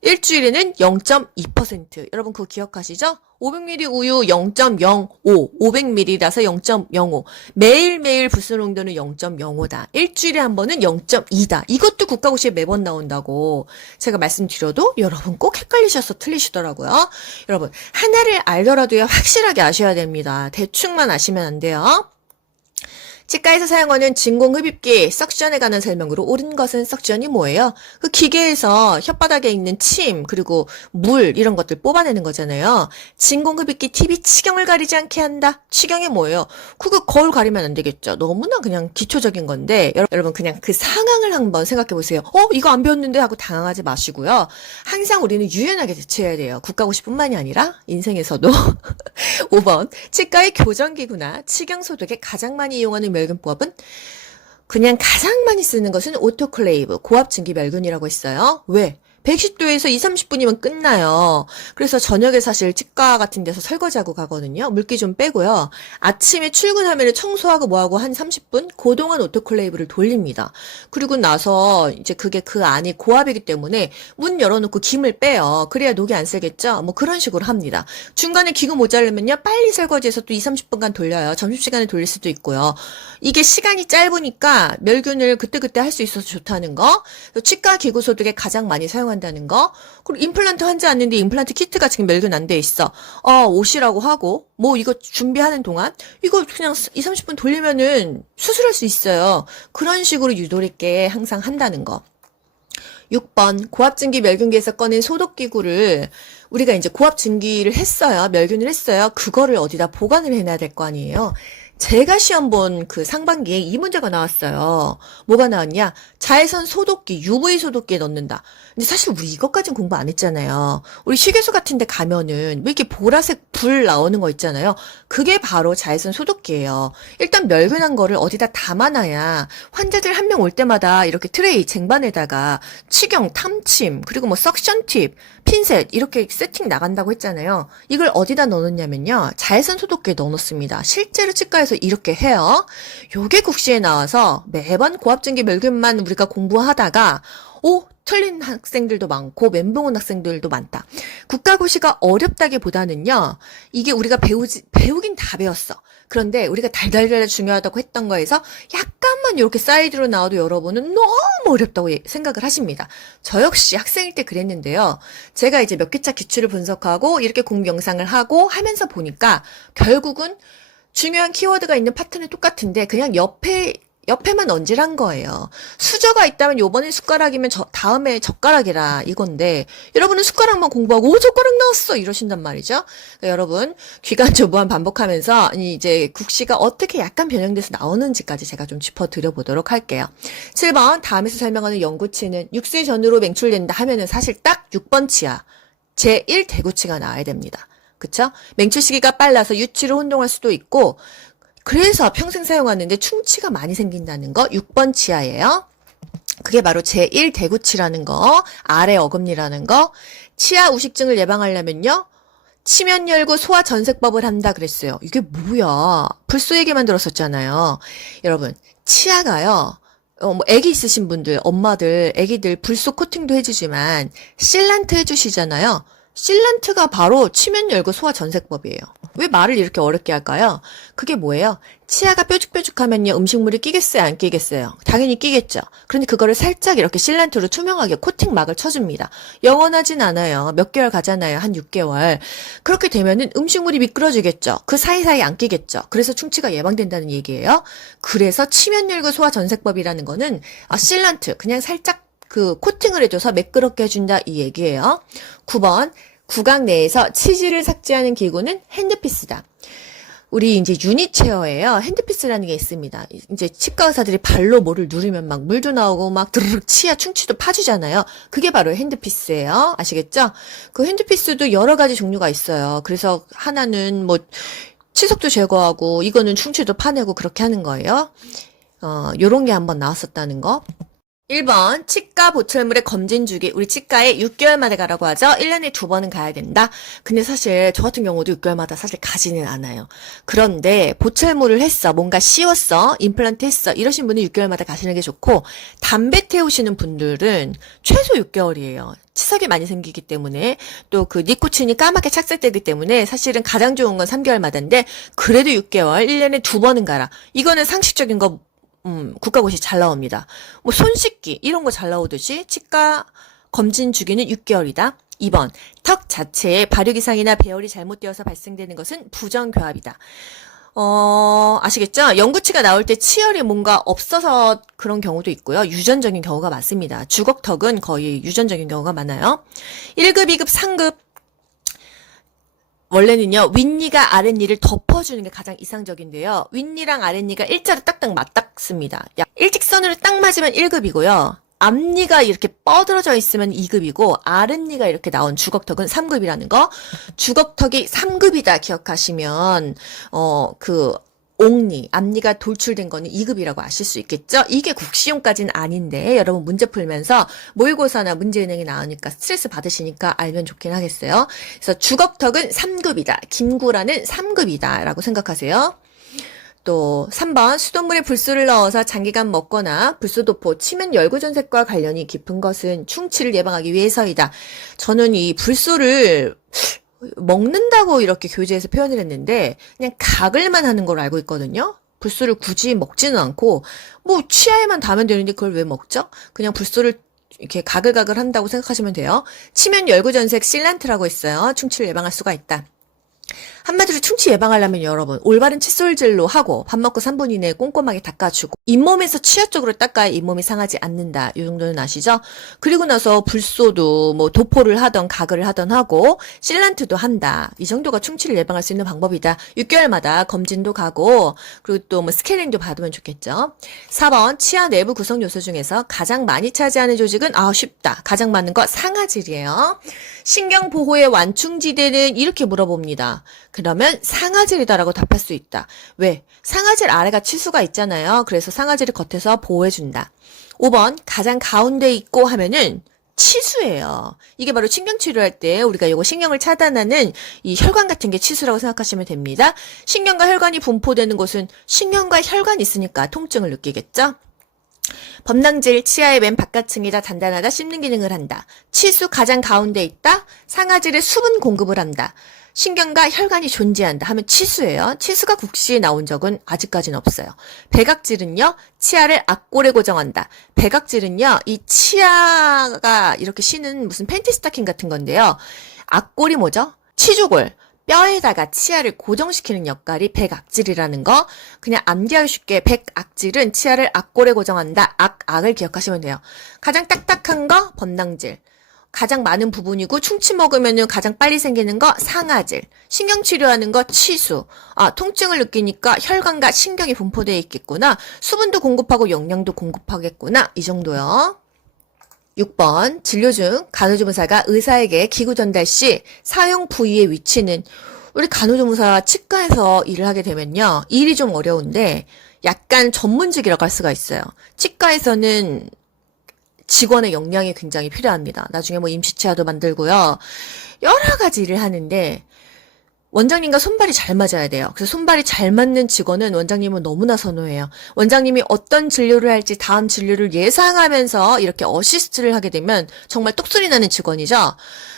일주일에는 0.2%. 여러분 그거 기억하시죠? 500ml 우유 0.05, 500ml라서 0.05. 매일매일 불소 농도는 0.05다. 일주일에 한 번은 0.2다. 이것도 국가고시에 매번 나온다고 제가 말씀드려도 여러분 꼭 헷갈리셔서 틀리시더라고요. 여러분 하나를 알더라도요 확실하게 아셔야 됩니다. 대충만 아시면 안 돼요. 치과에서 사용하는 진공흡입기 석션에 관한 설명으로 옳은 것은 석션이 뭐예요? 그 기계에서 혓바닥에 있는 침 그리고 물 이런 것들 뽑아내는 거잖아요. 진공흡입기 팁이 치경을 가리지 않게 한다. 치경이 뭐예요? 그거 거울 가리면 안 되겠죠. 너무나 그냥 기초적인 건데 여러분 그냥 그 상황을 한번 생각해 보세요. 이거 안 배웠는데 하고 당황하지 마시고요. 항상 우리는 유연하게 대처해야 돼요. 국가고시뿐만이 아니라 인생에서도. 5번 치과의 교정기구나 치경소독에 가장 많이 이용하는 멸균법은 그냥 가장 많이 쓰는 것은 오토클레이브 고압 증기 멸균이라고 했어요. 왜? 110도에서 2, 30분이면 끝나요. 그래서 저녁에 사실 치과 같은 데서 설거지하고 가거든요. 물기 좀 빼고요. 아침에 출근하면 청소하고 뭐하고 한 30분 그동안 오토클레이브를 돌립니다. 그리고 나서 이제 그게 그 안이 고압이기 때문에 문 열어놓고 김을 빼요. 그래야 녹이 안 새겠죠? 뭐 그런 식으로 합니다. 중간에 기구 모자르면요. 빨리 설거지해서 또 2, 30분간 돌려요. 점심시간에 돌릴 수도 있고요. 이게 시간이 짧으니까 멸균을 그때그때 할 수 있어서 좋다는 거. 치과 기구 소독에 가장 많이 사용한다는 거. 그리고 임플란트 환자 왔는데 임플란트 키트가 지금 멸균 안 돼 있어. 오시라고 하고 뭐 이거 준비하는 동안 이거 그냥 2, 30분 돌리면은 수술할 수 있어요. 그런 식으로 유도리 있게 항상 한다는 거. 6번 고압증기 멸균기에서 꺼낸 소독기구를 우리가 이제 고압증기를 했어요. 멸균을 했어요. 그거를 어디다 보관을 해놔야 될 거 아니에요. 제가 시험 본 그 상반기에 이 문제가 나왔어요. 뭐가 나왔냐? 자외선 소독기, UV 소독기에 넣는다. 근데 사실 우리 이것까진 공부 안 했잖아요. 우리 휴게소 같은 데 가면은 왜 이렇게 보라색 불 나오는 거 있잖아요. 그게 바로 자외선 소독기예요. 일단 멸균한 거를 어디다 담아놔야 환자들 한 명 올 때마다 이렇게 트레이 쟁반에다가 치경, 탐침, 그리고 뭐 석션 팁, 핀셋 이렇게 세팅 나간다고 했잖아요. 이걸 어디다 넣어놓냐면요. 자외선 소독기에 넣어놓습니다. 실제로 치과에서 이렇게 해요. 요게 국시에 나와서 매번 고압증기 멸균만 우리가 공부하다가 틀린 학생들도 많고 멘붕 온 학생들도 많다. 국가고시가 어렵다기보다는요. 이게 우리가 배우긴 다 배웠어. 그런데 우리가 달달달 중요하다고 했던 거에서 약간만 이렇게 사이드로 나와도 여러분은 너무 어렵다고 생각을 하십니다. 저 역시 학생일 때 그랬는데요. 제가 이제 몇 개차 기출을 분석하고 이렇게 공부 영상을 하고 하면서 보니까 결국은 중요한 키워드가 있는 파트는 똑같은데 그냥 옆에만 얹으란 거예요. 수저가 있다면 요번엔 숟가락이면 다음에 젓가락이라 이건데 여러분은 숟가락만 공부하고 젓가락 나왔어 이러신단 말이죠. 그러니까 여러분 기간조 무한 반복하면서 이제 국시가 어떻게 약간 변형돼서 나오는지까지 제가 좀 짚어드려보도록 할게요. 7번 다음에서 설명하는 연구치는 6세 전후로 맹출된다 하면은 사실 딱 6번 치야 제1 대구치가 나와야 됩니다. 그쵸? 맹출 시기가 빨라서 유치로 혼동할 수도 있고 그래서 평생 사용하는데 충치가 많이 생긴다는 거 6번 치아예요. 그게 바로 제1 대구치라는 거, 아래 어금니라는 거. 치아 우식증을 예방하려면요. 치면 열고 소화 전색법을 한다 그랬어요. 이게 뭐야? 불소 얘기만 들었었잖아요. 여러분, 치아가요. 애기 있으신 분들, 엄마들, 애기들 불소 코팅도 해주지만 실란트 해주시잖아요. 실란트가 바로 치면 열고 소화 전색법이에요. 왜 말을 이렇게 어렵게 할까요? 그게 뭐예요? 치아가 뾰족뾰족하면요 음식물이 끼겠어요? 안 끼겠어요? 당연히 끼겠죠. 그런데 그거를 살짝 이렇게 실란트로 투명하게 코팅막을 쳐줍니다. 영원하진 않아요. 몇 개월 가잖아요. 한 6개월. 그렇게 되면은 음식물이 미끄러지겠죠. 그 사이사이 안 끼겠죠. 그래서 충치가 예방된다는 얘기예요. 그래서 치면 열고 소화 전색법이라는 거는 실란트 그냥 살짝 그 코팅을 해줘서 매끄럽게 해준다 이 얘기예요. 9번 구강 내에서 치질을 삭제하는 기구는 핸드피스다. 우리 이제 유니체어예요. 핸드피스라는 게 있습니다. 이제 치과 의사들이 발로 뭐를 누르면 막 물도 나오고 막 드르륵 치아 충치도 파주잖아요. 그게 바로 핸드피스예요. 아시겠죠? 그 핸드피스도 여러 가지 종류가 있어요. 그래서 하나는 뭐 치석도 제거하고 이거는 충치도 파내고 그렇게 하는 거예요. 요런 게 한번 나왔었다는 거. 1번, 치과 보철물의 검진 주기. 우리 치과에 6개월마다 가라고 하죠. 1년에 2번은 가야 된다. 근데 사실 저 같은 경우도 6개월마다 사실 가지는 않아요. 그런데 보철물을 했어. 뭔가 씌웠어. 임플란트 했어. 이러신 분은 6개월마다 가시는 게 좋고, 담배 태우시는 분들은 최소 6개월이에요. 치석이 많이 생기기 때문에, 또 그 니코틴이 까맣게 착색되기 때문에 사실은 가장 좋은 건 3개월마다인데, 그래도 6개월, 1년에 2번은 가라. 이거는 상식적인 거 국가고시 잘 나옵니다. 뭐 손 씻기 이런 거 잘 나오듯이 치과 검진 주기는 6개월이다. 2번, 턱 자체에 발육 이상이나 배열이 잘못되어서 발생되는 것은 부정교합이다. 아시겠죠? 영구치가 나올 때 치열이 뭔가 없어서 그런 경우도 있고요. 유전적인 경우가 많습니다. 주걱턱은 거의 유전적인 경우가 많아요. 1급, 2급, 3급 원래는요, 윗니가 아랫니를 덮어주는 게 가장 이상적인데요. 윗니랑 아랫니가 일자로 딱딱 맞닿습니다. 일직선으로 딱 맞으면 1급이고요. 앞니가 이렇게 뻗어져 있으면 2급이고, 아랫니가 이렇게 나온 주걱턱은 3급이라는 거. 주걱턱이 3급이다 기억하시면, 옥니, 앞니가 돌출된 거는 2급이라고 아실 수 있겠죠? 이게 국시용까지는 아닌데 여러분 문제 풀면서 모의고사나 문제은행이 나오니까 스트레스 받으시니까 알면 좋긴 하겠어요. 그래서 주걱턱은 3급이다. 김구라는 3급이다 라고 생각하세요. 또 3번 수돗물에 불소를 넣어서 장기간 먹거나 불소도포, 치면 열구전색과 관련이 깊은 것은 충치를 예방하기 위해서이다. 저는 이 불소를 먹는다고 이렇게 교재에서 표현을 했는데 그냥 가글만 하는 걸로 알고 있거든요. 불소를 굳이 먹지는 않고 뭐 치아에만 닿으면 되는데 그걸 왜 먹죠? 그냥 불소를 이렇게 가글가글 한다고 생각하시면 돼요. 치면 열구전색 실란트라고 있어요. 충치를 예방할 수가 있다. 한마디로 충치 예방하려면 여러분 올바른 칫솔질로 하고 밥 먹고 3분 이내에 꼼꼼하게 닦아주고 잇몸에서 치아 쪽으로 닦아야 잇몸이 상하지 않는다. 이 정도는 아시죠? 그리고 나서 불소도 뭐 도포를 하던 가글을 하던 하고 실란트도 한다. 이 정도가 충치를 예방할 수 있는 방법이다. 6개월마다 검진도 가고 그리고 또 뭐 스케일링도 받으면 좋겠죠. 4번 치아 내부 구성 요소 중에서 가장 많이 차지하는 조직은 쉽다. 가장 많은 거 상아질이에요. 신경 보호의 완충지대는 이렇게 물어봅니다. 그러면 상아질이다라고 답할 수 있다. 왜? 상아질 아래가 치수가 있잖아요. 그래서 상아질을 겉에서 보호해준다. 5번 가장 가운데 있고 하면은 치수예요. 이게 바로 신경치료할 때 우리가 이거 신경을 차단하는 이 혈관 같은 게 치수라고 생각하시면 됩니다. 신경과 혈관이 분포되는 곳은 신경과 혈관이 있으니까 통증을 느끼겠죠? 범낭질, 치아의 맨 바깥층이다 단단하다 씹는 기능을 한다. 치수 가장 가운데 있다. 상아질의 수분 공급을 한다. 신경과 혈관이 존재한다 하면 치수예요. 치수가 국시에 나온 적은 아직까지는 없어요. 백악질은요. 치아를 앞골에 고정한다. 백악질은요. 이 치아가 이렇게 쉬는 무슨 팬티 스타킹 같은 건데요. 앞골이 뭐죠? 치주골. 뼈에다가 치아를 고정시키는 역할이 백악질이라는 거. 그냥 암기하기 쉽게 백악질은 치아를 앞골에 고정한다. 악을 기억하시면 돼요. 가장 딱딱한 거 범낭질. 가장 많은 부분이고 충치 먹으면 가장 빨리 생기는 거 상아질. 신경치료하는 거 치수. 통증을 느끼니까 혈관과 신경이 분포되어 있겠구나. 수분도 공급하고 영양도 공급하겠구나. 이 정도요. 6번 진료 중 간호조무사가 의사에게 기구 전달 시 사용 부위의 위치는 우리 간호조무사 치과에서 일을 하게 되면요. 일이 좀 어려운데 약간 전문직이라고 할 수가 있어요. 치과에서는 직원의 역량이 굉장히 필요합니다. 나중에 뭐 임시치아도 만들고요. 여러 가지 일을 하는데 원장님과 손발이 잘 맞아야 돼요. 그래서 손발이 잘 맞는 직원은 원장님은 너무나 선호해요. 원장님이 어떤 진료를 할지 다음 진료를 예상하면서 이렇게 어시스트를 하게 되면 정말 똑소리 나는 직원이죠.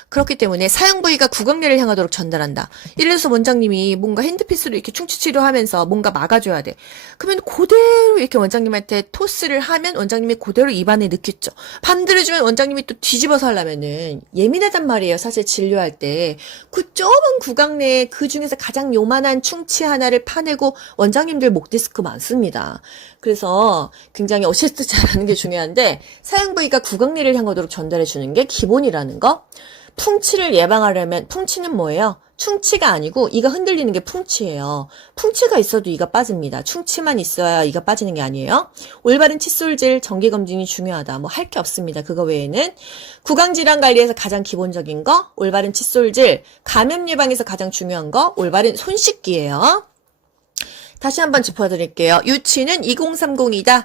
그렇기 때문에 사용 부위가 구강내를 향하도록 전달한다. 예를 들어서 원장님이 뭔가 핸드피스로 이렇게 충치 치료하면서 뭔가 막아줘야 돼. 그러면 그대로 이렇게 원장님한테 토스를 하면 원장님이 그대로 입안에 넣겠죠. 반대로 주면 원장님이 또 뒤집어서 하려면은 예민하단 말이에요. 사실 진료할 때. 그 좁은 구강내에 그 중에서 가장 요만한 충치 하나를 파내고 원장님들 목 디스크 많습니다. 그래서 굉장히 어시스트 잘하는 게 중요한데 사용 부위가 구강내를 향하도록 전달해 주는 게 기본이라는 거. 풍치를 예방하려면 풍치는 뭐예요? 충치가 아니고 이가 흔들리는 게 풍치예요. 풍치가 있어도 이가 빠집니다. 충치만 있어야 이가 빠지는 게 아니에요. 올바른 칫솔질, 정기검진이 중요하다. 뭐 할 게 없습니다. 그거 외에는 구강질환 관리에서 가장 기본적인 거 올바른 칫솔질, 감염 예방에서 가장 중요한 거 올바른 손 씻기예요. 다시 한번 짚어드릴게요. 유치는 2030이다.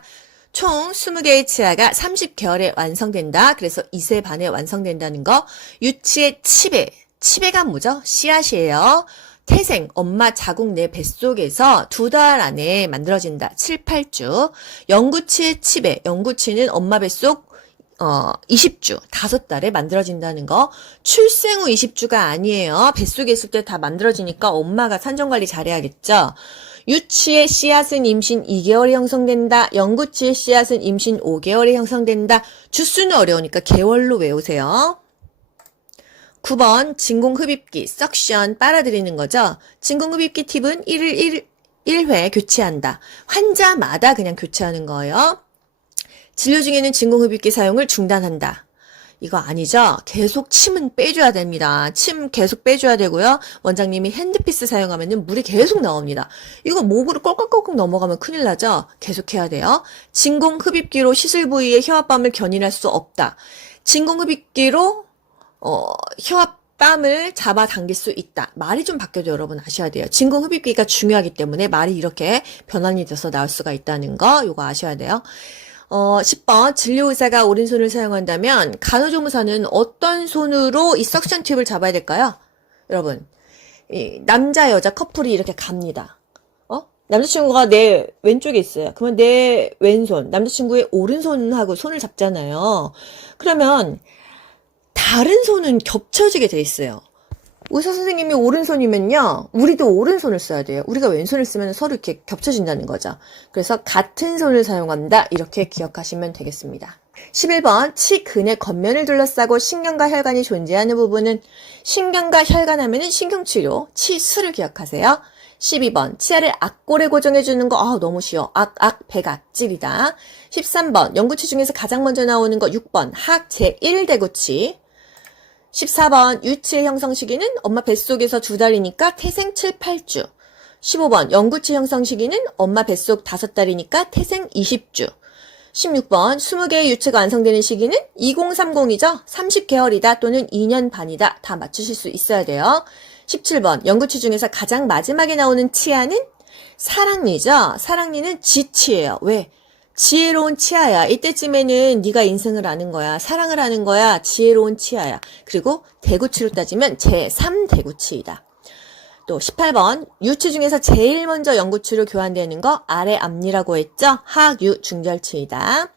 총 20개의 치아가 30개월에 완성된다. 그래서 2세 반에 완성된다는 거. 유치의 치배. 치배가 뭐죠? 씨앗이에요. 태생, 엄마 자궁 내 뱃속에서 2달 안에 만들어진다. 7, 8주. 영구치의 치배. 영구치는 엄마 뱃속 20주, 5달에 만들어진다는 거. 출생 후 20주가 아니에요. 뱃속에 있을 때 다 만들어지니까 엄마가 산정관리 잘해야겠죠. 유치의 씨앗은 임신 2개월에 형성된다. 영구치의 씨앗은 임신 5개월에 형성된다. 주수는 어려우니까 개월로 외우세요. 9번 진공흡입기, 석션, 빨아들이는 거죠. 진공흡입기 팁은 1회 교체한다. 환자마다 그냥 교체하는 거예요. 진료 중에는 진공흡입기 사용을 중단한다. 이거 아니죠? 계속 침은 빼줘야 됩니다. 침 계속 빼줘야 되고요. 원장님이 핸드피스 사용하면 물이 계속 나옵니다. 이거 목으로 꼴깍꼴깍 넘어가면 큰일 나죠? 계속 해야 돼요. 진공흡입기로 시술 부위의 혀압밤을 견인할 수 없다. 진공흡입기로 혀압밤을 잡아당길 수 있다. 말이 좀 바뀌어도 여러분 아셔야 돼요. 진공흡입기가 중요하기 때문에 말이 이렇게 변환이 돼서 나올 수가 있다는 거 요거 아셔야 돼요. 10번 진료의사가 오른손을 사용한다면 간호조무사는 어떤 손으로 이 석션 팁을 잡아야 될까요? 여러분, 이 남자 여자 커플이 이렇게 갑니다. 남자친구가 내 왼쪽에 있어요. 그러면 내 왼손, 남자친구의 오른손하고 손을 잡잖아요. 그러면 다른 손은 겹쳐지게 돼 있어요. 의사 선생님이 오른손이면요, 우리도 오른손을 써야 돼요. 우리가 왼손을 쓰면 서로 이렇게 겹쳐진다는 거죠. 그래서 같은 손을 사용한다. 이렇게 기억하시면 되겠습니다. 11번, 치근의 겉면을 둘러싸고 신경과 혈관이 존재하는 부분은 신경과 혈관 하면은 신경치료, 치수를 기억하세요. 12번, 치아를 악골에 고정해주는 거, 너무 쉬워. 백악질이다. 13번, 영구치 중에서 가장 먼저 나오는 거 6번, 학 제1대구치. 14번, 유치의 형성 시기는 엄마 뱃속에서 2달이니까 태생 7, 8주. 15번, 영구치 형성 시기는 엄마 뱃속 5달이니까 태생 20주. 16번, 20개의 유치가 완성되는 시기는 2030이죠? 30개월이다 또는 2년 반이다. 다 맞추실 수 있어야 돼요. 17번, 영구치 중에서 가장 마지막에 나오는 치아는 사랑니죠? 사랑니는 지치예요. 왜? 지혜로운 치아야. 이때쯤에는 네가 인생을 아는 거야. 사랑을 하는 거야. 지혜로운 치아야. 그리고 대구치로 따지면 제3대구치이다. 또 18번, 유치 중에서 제일 먼저 영구치로 교환되는 거 아래 앞니라고 했죠? 하유 중절치이다.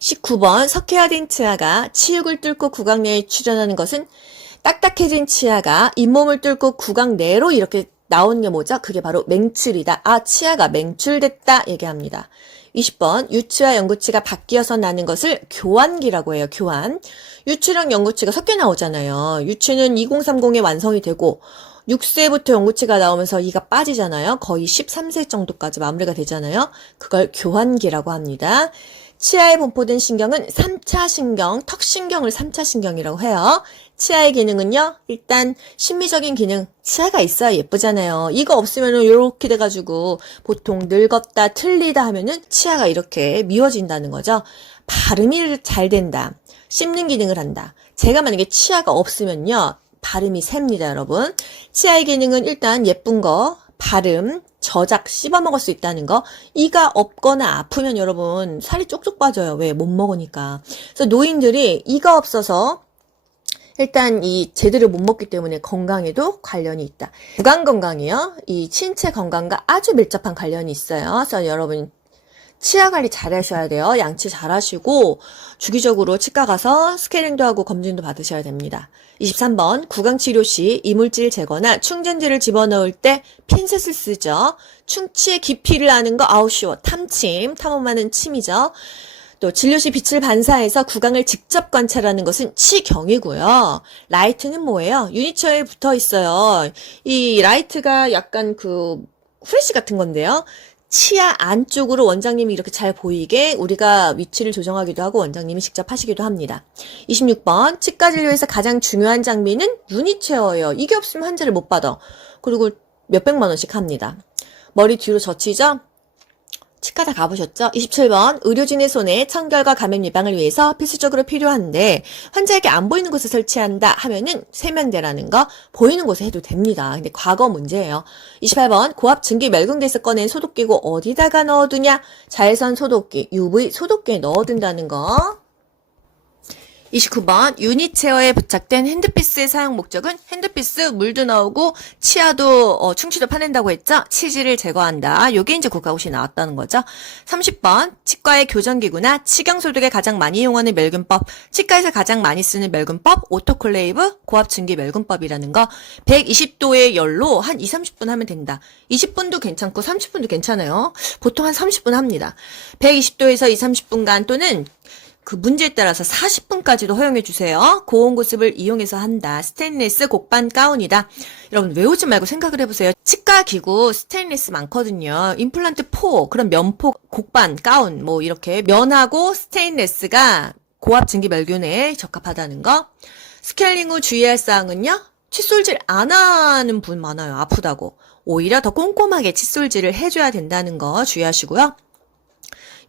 19번, 석회화된 치아가 치육을 뚫고 구강 내에 출현하는 것은 딱딱해진 치아가 잇몸을 뚫고 구강 내로 이렇게 나오는 게 뭐죠? 그게 바로 맹출이다. 치아가 맹출됐다 얘기합니다. 20번, 유치와 영구치가 바뀌어서 나는 것을 교환기라고 해요. 교환. 유치랑 영구치가 섞여 나오잖아요. 유치는 2030에 완성이 되고 6세부터 영구치가 나오면서 이가 빠지잖아요. 거의 13세 정도까지 마무리가 되잖아요. 그걸 교환기라고 합니다. 치아에 분포된 신경은 3차 신경, 턱신경을 3차 신경이라고 해요. 치아의 기능은요, 일단 심미적인 기능, 치아가 있어야 예쁘잖아요. 이거 없으면은 이렇게 돼가지고 보통 늙었다, 틀리다 하면은 치아가 이렇게 미워진다는 거죠. 발음이 잘 된다. 씹는 기능을 한다. 제가 만약에 치아가 없으면요, 발음이 셉니다, 여러분. 치아의 기능은 일단 예쁜 거, 발음, 저작, 씹어먹을 수 있다는 거. 이가 없거나 아프면 여러분 살이 쪽쪽 빠져요. 왜? 못 먹으니까. 그래서 노인들이 이가 없어서 일단 이 제대로 못 먹기 때문에 건강에도 관련이 있다. 구강 건강이요. 이 신체 건강과 아주 밀접한 관련이 있어요. 그래서 여러분 치아 관리 잘 하셔야 돼요. 양치 잘 하시고 주기적으로 치과 가서 스케일링도 하고 검진도 받으셔야 됩니다. 23번, 구강치료 시 이물질 제거나 충전지를 집어넣을 때 핀셋을 쓰죠. 충치의 깊이를 아는 거 아우 쉬워. 탐침, 탐험하는 침이죠. 또 진료 시 빛을 반사해서 구강을 직접 관찰하는 것은 치경이고요. 라이트는 뭐예요? 유니처에 붙어 있어요. 이 라이트가 약간 그 후레쉬 같은 건데요. 치아 안쪽으로 원장님이 이렇게 잘 보이게 우리가 위치를 조정하기도 하고 원장님이 직접 하시기도 합니다. 26번, 치과 진료에서 가장 중요한 장비는 유니체어예요. 이게 없으면 환자를 못 받아. 그리고 몇백만 원씩 합니다. 머리 뒤로 젖히죠? 치과 다 가보셨죠? 27번 의료진의 손에 청결과 감염 예방을 위해서 필수적으로 필요한데 환자에게 안 보이는 곳에 설치한다 하면은 세면대라는 거 보이는 곳에 해도 됩니다. 근데 과거 문제예요. 28번 고압 증기 멸균기에서 꺼낸 소독기구 어디다가 넣어두냐? 자외선 소독기, UV 소독기에 넣어둔다는 거. 29번 유니체어에 부착된 핸드피스의 사용 목적은 핸드피스 물도 나오고 치아도 충치도 파낸다고 했죠. 치질을 제거한다. 요게 이제 국가고시 나왔다는 거죠. 30번 치과의 교정기구나 치경소독에 가장 많이 이용하는 멸균법, 치과에서 가장 많이 쓰는 멸균법 오토클레이브 고압증기 멸균법이라는 거. 120도의 열로 한 2-30분 하면 된다. 20분도 괜찮고 30분도 괜찮아요. 보통 한 30분 합니다. 120도에서 2-30분간 또는 그 문제에 따라서 40분까지도 허용해 주세요. 고온 고습을 이용해서 한다. 스테인리스 곡반 가운이다. 여러분 외우지 말고 생각을 해보세요. 치과 기구 스테인리스 많거든요. 임플란트 포, 그럼 면포, 곡반, 가운 뭐 이렇게 면하고 스테인리스가 고압 증기 멸균에 적합하다는 거. 스케일링 후 주의할 사항은요. 칫솔질 안 하는 분 많아요. 아프다고. 오히려 더 꼼꼼하게 칫솔질을 해줘야 된다는 거 주의하시고요.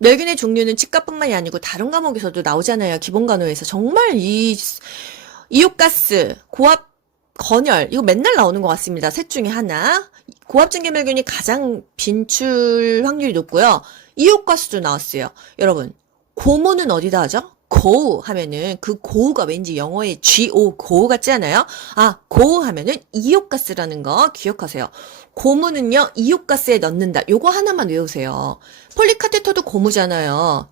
멸균의 종류는 치과뿐만이 아니고 다른 과목에서도 나오잖아요. 기본간호에서. 정말 이웃가스, 고압, 건열 이거 맨날 나오는 것 같습니다. 셋 중에 하나. 고압증기멸균이 가장 빈출 확률이 높고요. 이웃가스도 나왔어요. 여러분 고무는 어디다 하죠? 고우 하면은 그 고우가 왠지 영어의 GO 고우 같지 않아요? 아, 고우 하면은 이옥가스라는 거 기억하세요. 고무는요, 이옥가스에 넣는다. 요거 하나만 외우세요. 폴리카테터도 고무잖아요.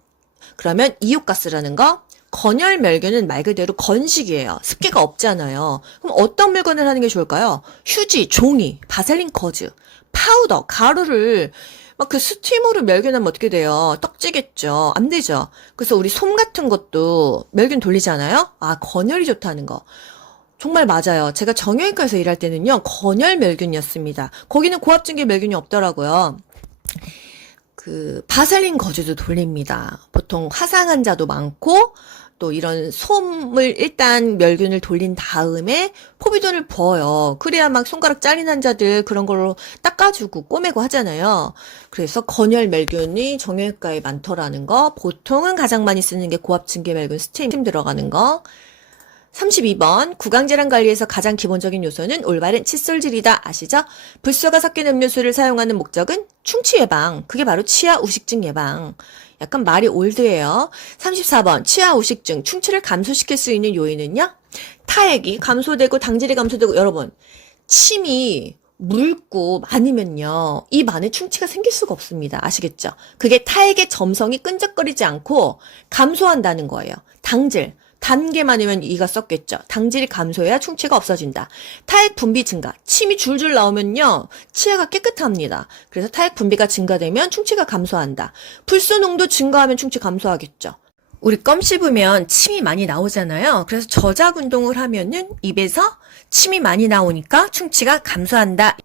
그러면 이옥가스라는 거. 건열 멸균은 말 그대로 건식이에요. 습기가 없잖아요. 그럼 어떤 물건을 하는 게 좋을까요? 휴지, 종이, 바셀린 거즈, 파우더, 가루를 막 그 스팀으로 멸균하면 어떻게 돼요? 떡지겠죠. 안 되죠. 그래서 우리 솜 같은 것도 멸균 돌리잖아요. 아, 건열이 좋다는 거. 정말 맞아요. 제가 정형외과에서 일할 때는요. 건열 멸균이었습니다. 거기는 고압증기 멸균이 없더라고요. 그 바셀린 거즈도 돌립니다. 보통 화상 환자도 많고 또 이런 솜을 일단 멸균을 돌린 다음에 포비돈을 부어요. 그래야 막 손가락 잘린 환자들 그런 걸로 닦아주고 꼬매고 하잖아요. 그래서 건열 멸균이 정형외과에 많더라는 거. 보통은 가장 많이 쓰는 게 고압증기 멸균 스팀 들어가는 거. 32번 구강질환 관리에서 가장 기본적인 요소는 올바른 칫솔질이다. 아시죠? 불소가 섞인 음료수를 사용하는 목적은 충치 예방. 그게 바로 치아 우식증 예방. 약간 말이 올드해요. 34번 치아 우식증 충치를 감소시킬 수 있는 요인은요. 타액이 감소되고 당질이 감소되고 여러분 침이 묽고 많으면요. 입 안에 충치가 생길 수가 없습니다. 아시겠죠? 그게 타액의 점성이 끈적거리지 않고 감소한다는 거예요. 당질. 단 게 많으면 이가 썩겠죠. 당질이 감소해야 충치가 없어진다. 타액 분비 증가. 침이 줄줄 나오면요. 치아가 깨끗합니다. 그래서 타액 분비가 증가되면 충치가 감소한다. 불소 농도 증가하면 충치 감소하겠죠. 우리 껌 씹으면 침이 많이 나오잖아요. 그래서 저작 운동을 하면은 입에서 침이 많이 나오니까 충치가 감소한다.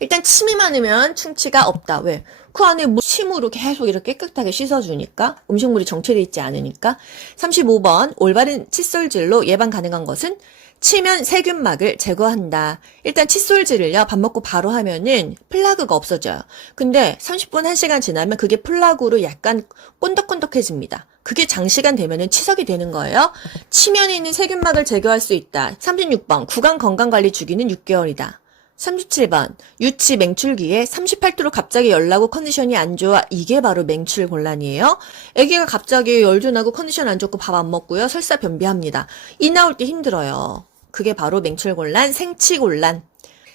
일단 침이 많으면 충치가 없다. 왜? 그 안에 침으로 계속 이렇게 깨끗하게 씻어주니까 음식물이 정체되어 있지 않으니까. 35번 올바른 칫솔질로 예방 가능한 것은 치면 세균막을 제거한다. 일단 칫솔질을요 밥 먹고 바로 하면은 플라그가 없어져요. 근데 30분 1시간 지나면 그게 플라그로 약간 꼰덕꼰덕해집니다. 그게 장시간 되면은 치석이 되는 거예요. 치면에 있는 세균막을 제거할 수 있다. 36번 구강 건강관리 주기는 6개월이다. 37번 유치 맹출기에 38도로 갑자기 열나고 컨디션이 안 좋아. 이게 바로 맹출 곤란이에요. 아기가 갑자기 열도나고 컨디션 안 좋고 밥 안 먹고요. 설사 변비합니다. 이 나올 때 힘들어요. 그게 바로 맹출 곤란, 생치 곤란.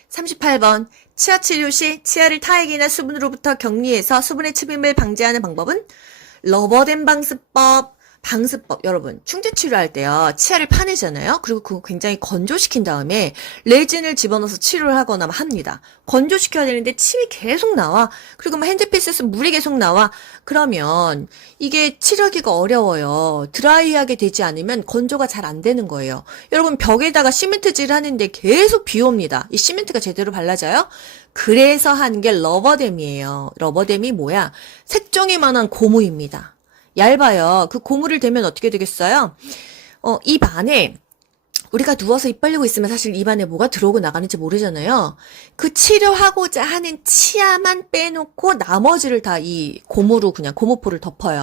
38번 치아 치료 시 치아를 타액이나 수분으로부터 격리해서 수분의 침입을 방지하는 방법은 러버댐 방수법. 방수법 여러분 충치 치료할 때요 치아를 파내잖아요. 그리고 그거 굉장히 건조시킨 다음에 레진을 집어넣어서 치료를 하거나 합니다. 건조시켜야 되는데 침이 계속 나와. 그리고 막 핸드피스에서 물이 계속 나와. 그러면 이게 치료하기가 어려워요. 드라이하게 되지 않으면 건조가 잘 안 되는 거예요. 여러분 벽에다가 시멘트질 하는데 계속 비 옵니다. 이 시멘트가 제대로 발라져요? 그래서 한 게 러버댐이에요. 러버댐이 뭐야? 색종이만한 고무입니다. 얇아요. 그 고무를 대면 어떻게 되겠어요? 입 안에 우리가 누워서 입 벌리고 있으면 사실 입안에 뭐가 들어오고 나가는지 모르잖아요. 그 치료하고자 하는 치아만 빼놓고 나머지를 다 이 고무로 그냥 고무포를 덮어요.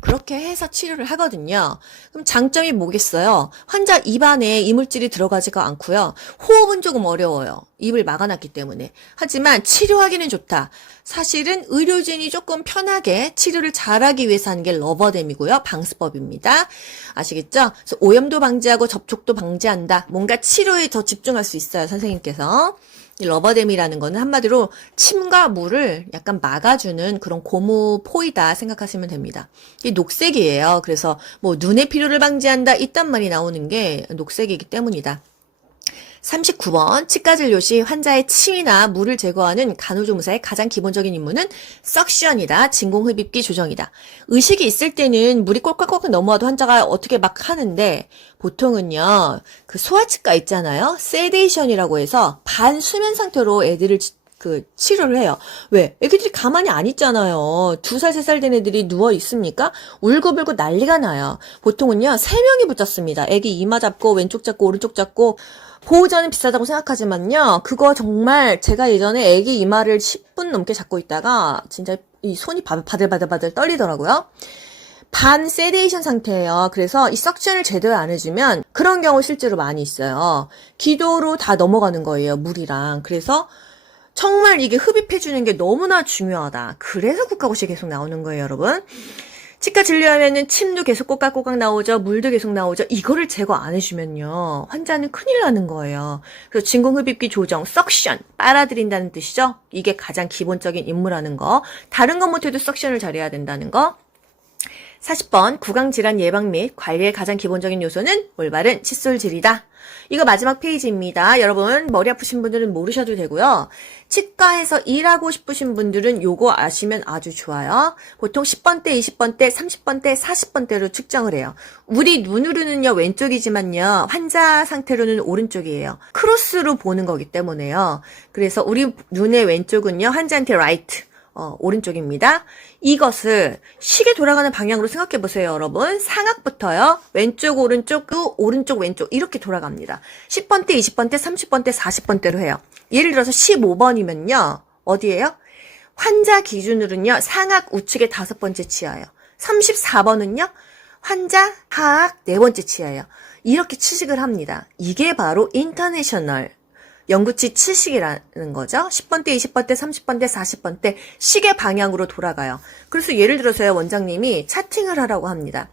그렇게 해서 치료를 하거든요. 그럼 장점이 뭐겠어요? 환자 입안에 이물질이 들어가지가 않고요. 호흡은 조금 어려워요. 입을 막아놨기 때문에. 하지만 치료하기는 좋다. 사실은 의료진이 조금 편하게 치료를 잘하기 위해서 하는 게 러버댐이고요. 방수법입니다. 아시겠죠? 그래서 오염도 방지하고 접촉도 방지한다. 뭔가 치료에 더 집중할 수 있어요. 선생님께서. 이 러버댐이라는 거는 한마디로 침과 물을 약간 막아주는 그런 고무포이다 생각하시면 됩니다. 이게 녹색이에요. 그래서 뭐 눈의 피로를 방지한다 이딴 말이 나오는 게 녹색이기 때문이다. 39번 치과진료 시 환자의 침이나 물을 제거하는 간호조무사의 가장 기본적인 임무는 석션이다. 진공흡입기 조정이다. 의식이 있을 때는 물이 꼴깍꼴깍 넘어와도 환자가 어떻게 막 하는데 보통은요. 그 소아치과 있잖아요. 세데이션이라고 해서 반수면 상태로 애들을 치료를 해요. 왜? 애기들이 가만히 안 있잖아요. 2살, 3살 된 애들이 누워 있습니까? 울고불고 난리가 나요. 보통은요, 3명이 붙었습니다. 애기 이마 잡고, 왼쪽 잡고, 오른쪽 잡고, 보호자는 비싸다고 생각하지만요, 그거 정말 제가 예전에 애기 이마를 10분 넘게 잡고 있다가, 진짜 이 손이 바들바들 떨리더라고요. 반 세데이션 상태예요. 그래서 이 석션을 제대로 안 해주면 그런 경우 실제로 많이 있어요. 기도로 다 넘어가는 거예요, 물이랑. 그래서 정말 이게 흡입해주는 게 너무나 중요하다. 그래서 국가고시 계속 나오는 거예요, 여러분. 치과 진료하면은 침도 계속 꼬깍꼬깍 나오죠. 물도 계속 나오죠. 이거를 제거 안 해주면요. 환자는 큰일 나는 거예요. 그래서 진공흡입기 조정, 석션, 빨아들인다는 뜻이죠. 이게 가장 기본적인 임무라는 거. 다른 것 못해도 석션을 잘해야 된다는 거. 40번 구강질환 예방 및 관리의 가장 기본적인 요소는 올바른 칫솔질이다. 이거 마지막 페이지입니다. 여러분 머리 아프신 분들은 모르셔도 되고요. 치과에서 일하고 싶으신 분들은 요거 아시면 아주 좋아요. 보통 10번대, 20번대, 30번대, 40번대로 측정을 해요. 우리 눈으로는요 왼쪽이지만요 환자 상태로는 오른쪽이에요. 크로스로 보는 거기 때문에요. 그래서 우리 눈의 왼쪽은요 환자한테 라이트, 오른쪽입니다. 이것을 시계 돌아가는 방향으로 생각해 보세요, 여러분. 상악부터요. 왼쪽, 오른쪽, 오른쪽, 왼쪽 이렇게 돌아갑니다. 10번대, 20번대, 30번대, 40번대로 해요. 예를 들어서 15번이면요. 어디예요? 환자 기준으로는요. 상악 우측의 5번째 치아예요. 34번은요. 환자 하악 4번째 치아예요. 이렇게 치식을 합니다. 이게 바로 인터내셔널 영구치 치식이라는 거죠. 10번대, 20번대, 30번대, 40번대 시계 방향으로 돌아가요. 그래서 예를 들어서요. 원장님이 차팅을 하라고 합니다.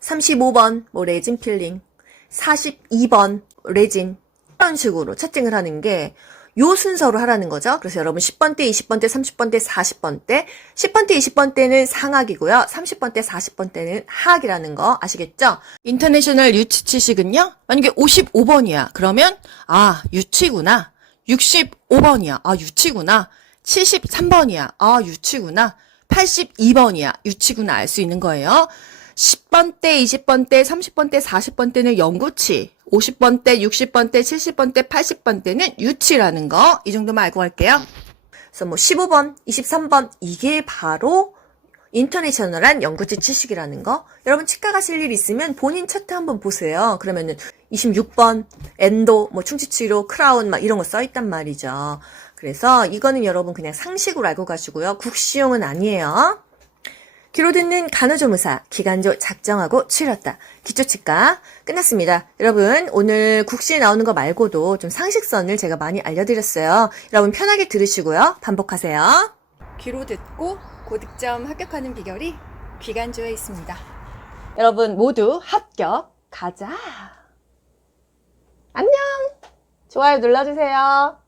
35번 뭐 레진 필링, 42번 레진 이런 식으로 차팅을 하는 게 요 순서로 하라는 거죠. 그래서 여러분 10번대, 20번대, 30번대, 40번대 10번대, 20번대는 상악이고요. 30번대, 40번대는 하악이라는 거 아시겠죠? 인터내셔널 유치 치식은요. 만약에 55번이야. 그러면 유치구나. 65번이야. 유치구나. 73번이야. 유치구나. 82번이야. 유치구나 알 수 있는 거예요. 10번대, 20번대, 30번대, 40번대는 영구치, 50번대, 60번대, 70번대, 80번대는 유치라는 거. 이 정도만 알고 갈게요. 그래서 뭐 15번, 23번 이게 바로 인터내셔널한 영구치 치식이라는 거. 여러분 치과 가실 일 있으면 본인 차트 한번 보세요. 그러면은 26번 엔도, 뭐 충치치료, 크라운 막 이런 거 써 있단 말이죠. 그래서 이거는 여러분 그냥 상식으로 알고 가시고요. 국시용은 아니에요. 귀로 듣는 간호조무사, 기간조 작정하고 치렀다. 기초치과 끝났습니다. 여러분 오늘 국시에 나오는 거 말고도 좀 상식선을 제가 많이 알려드렸어요. 여러분 편하게 들으시고요. 반복하세요. 귀로 듣고 고득점 합격하는 비결이 귀간조에 있습니다. 여러분 모두 합격 가자. 안녕. 좋아요 눌러주세요.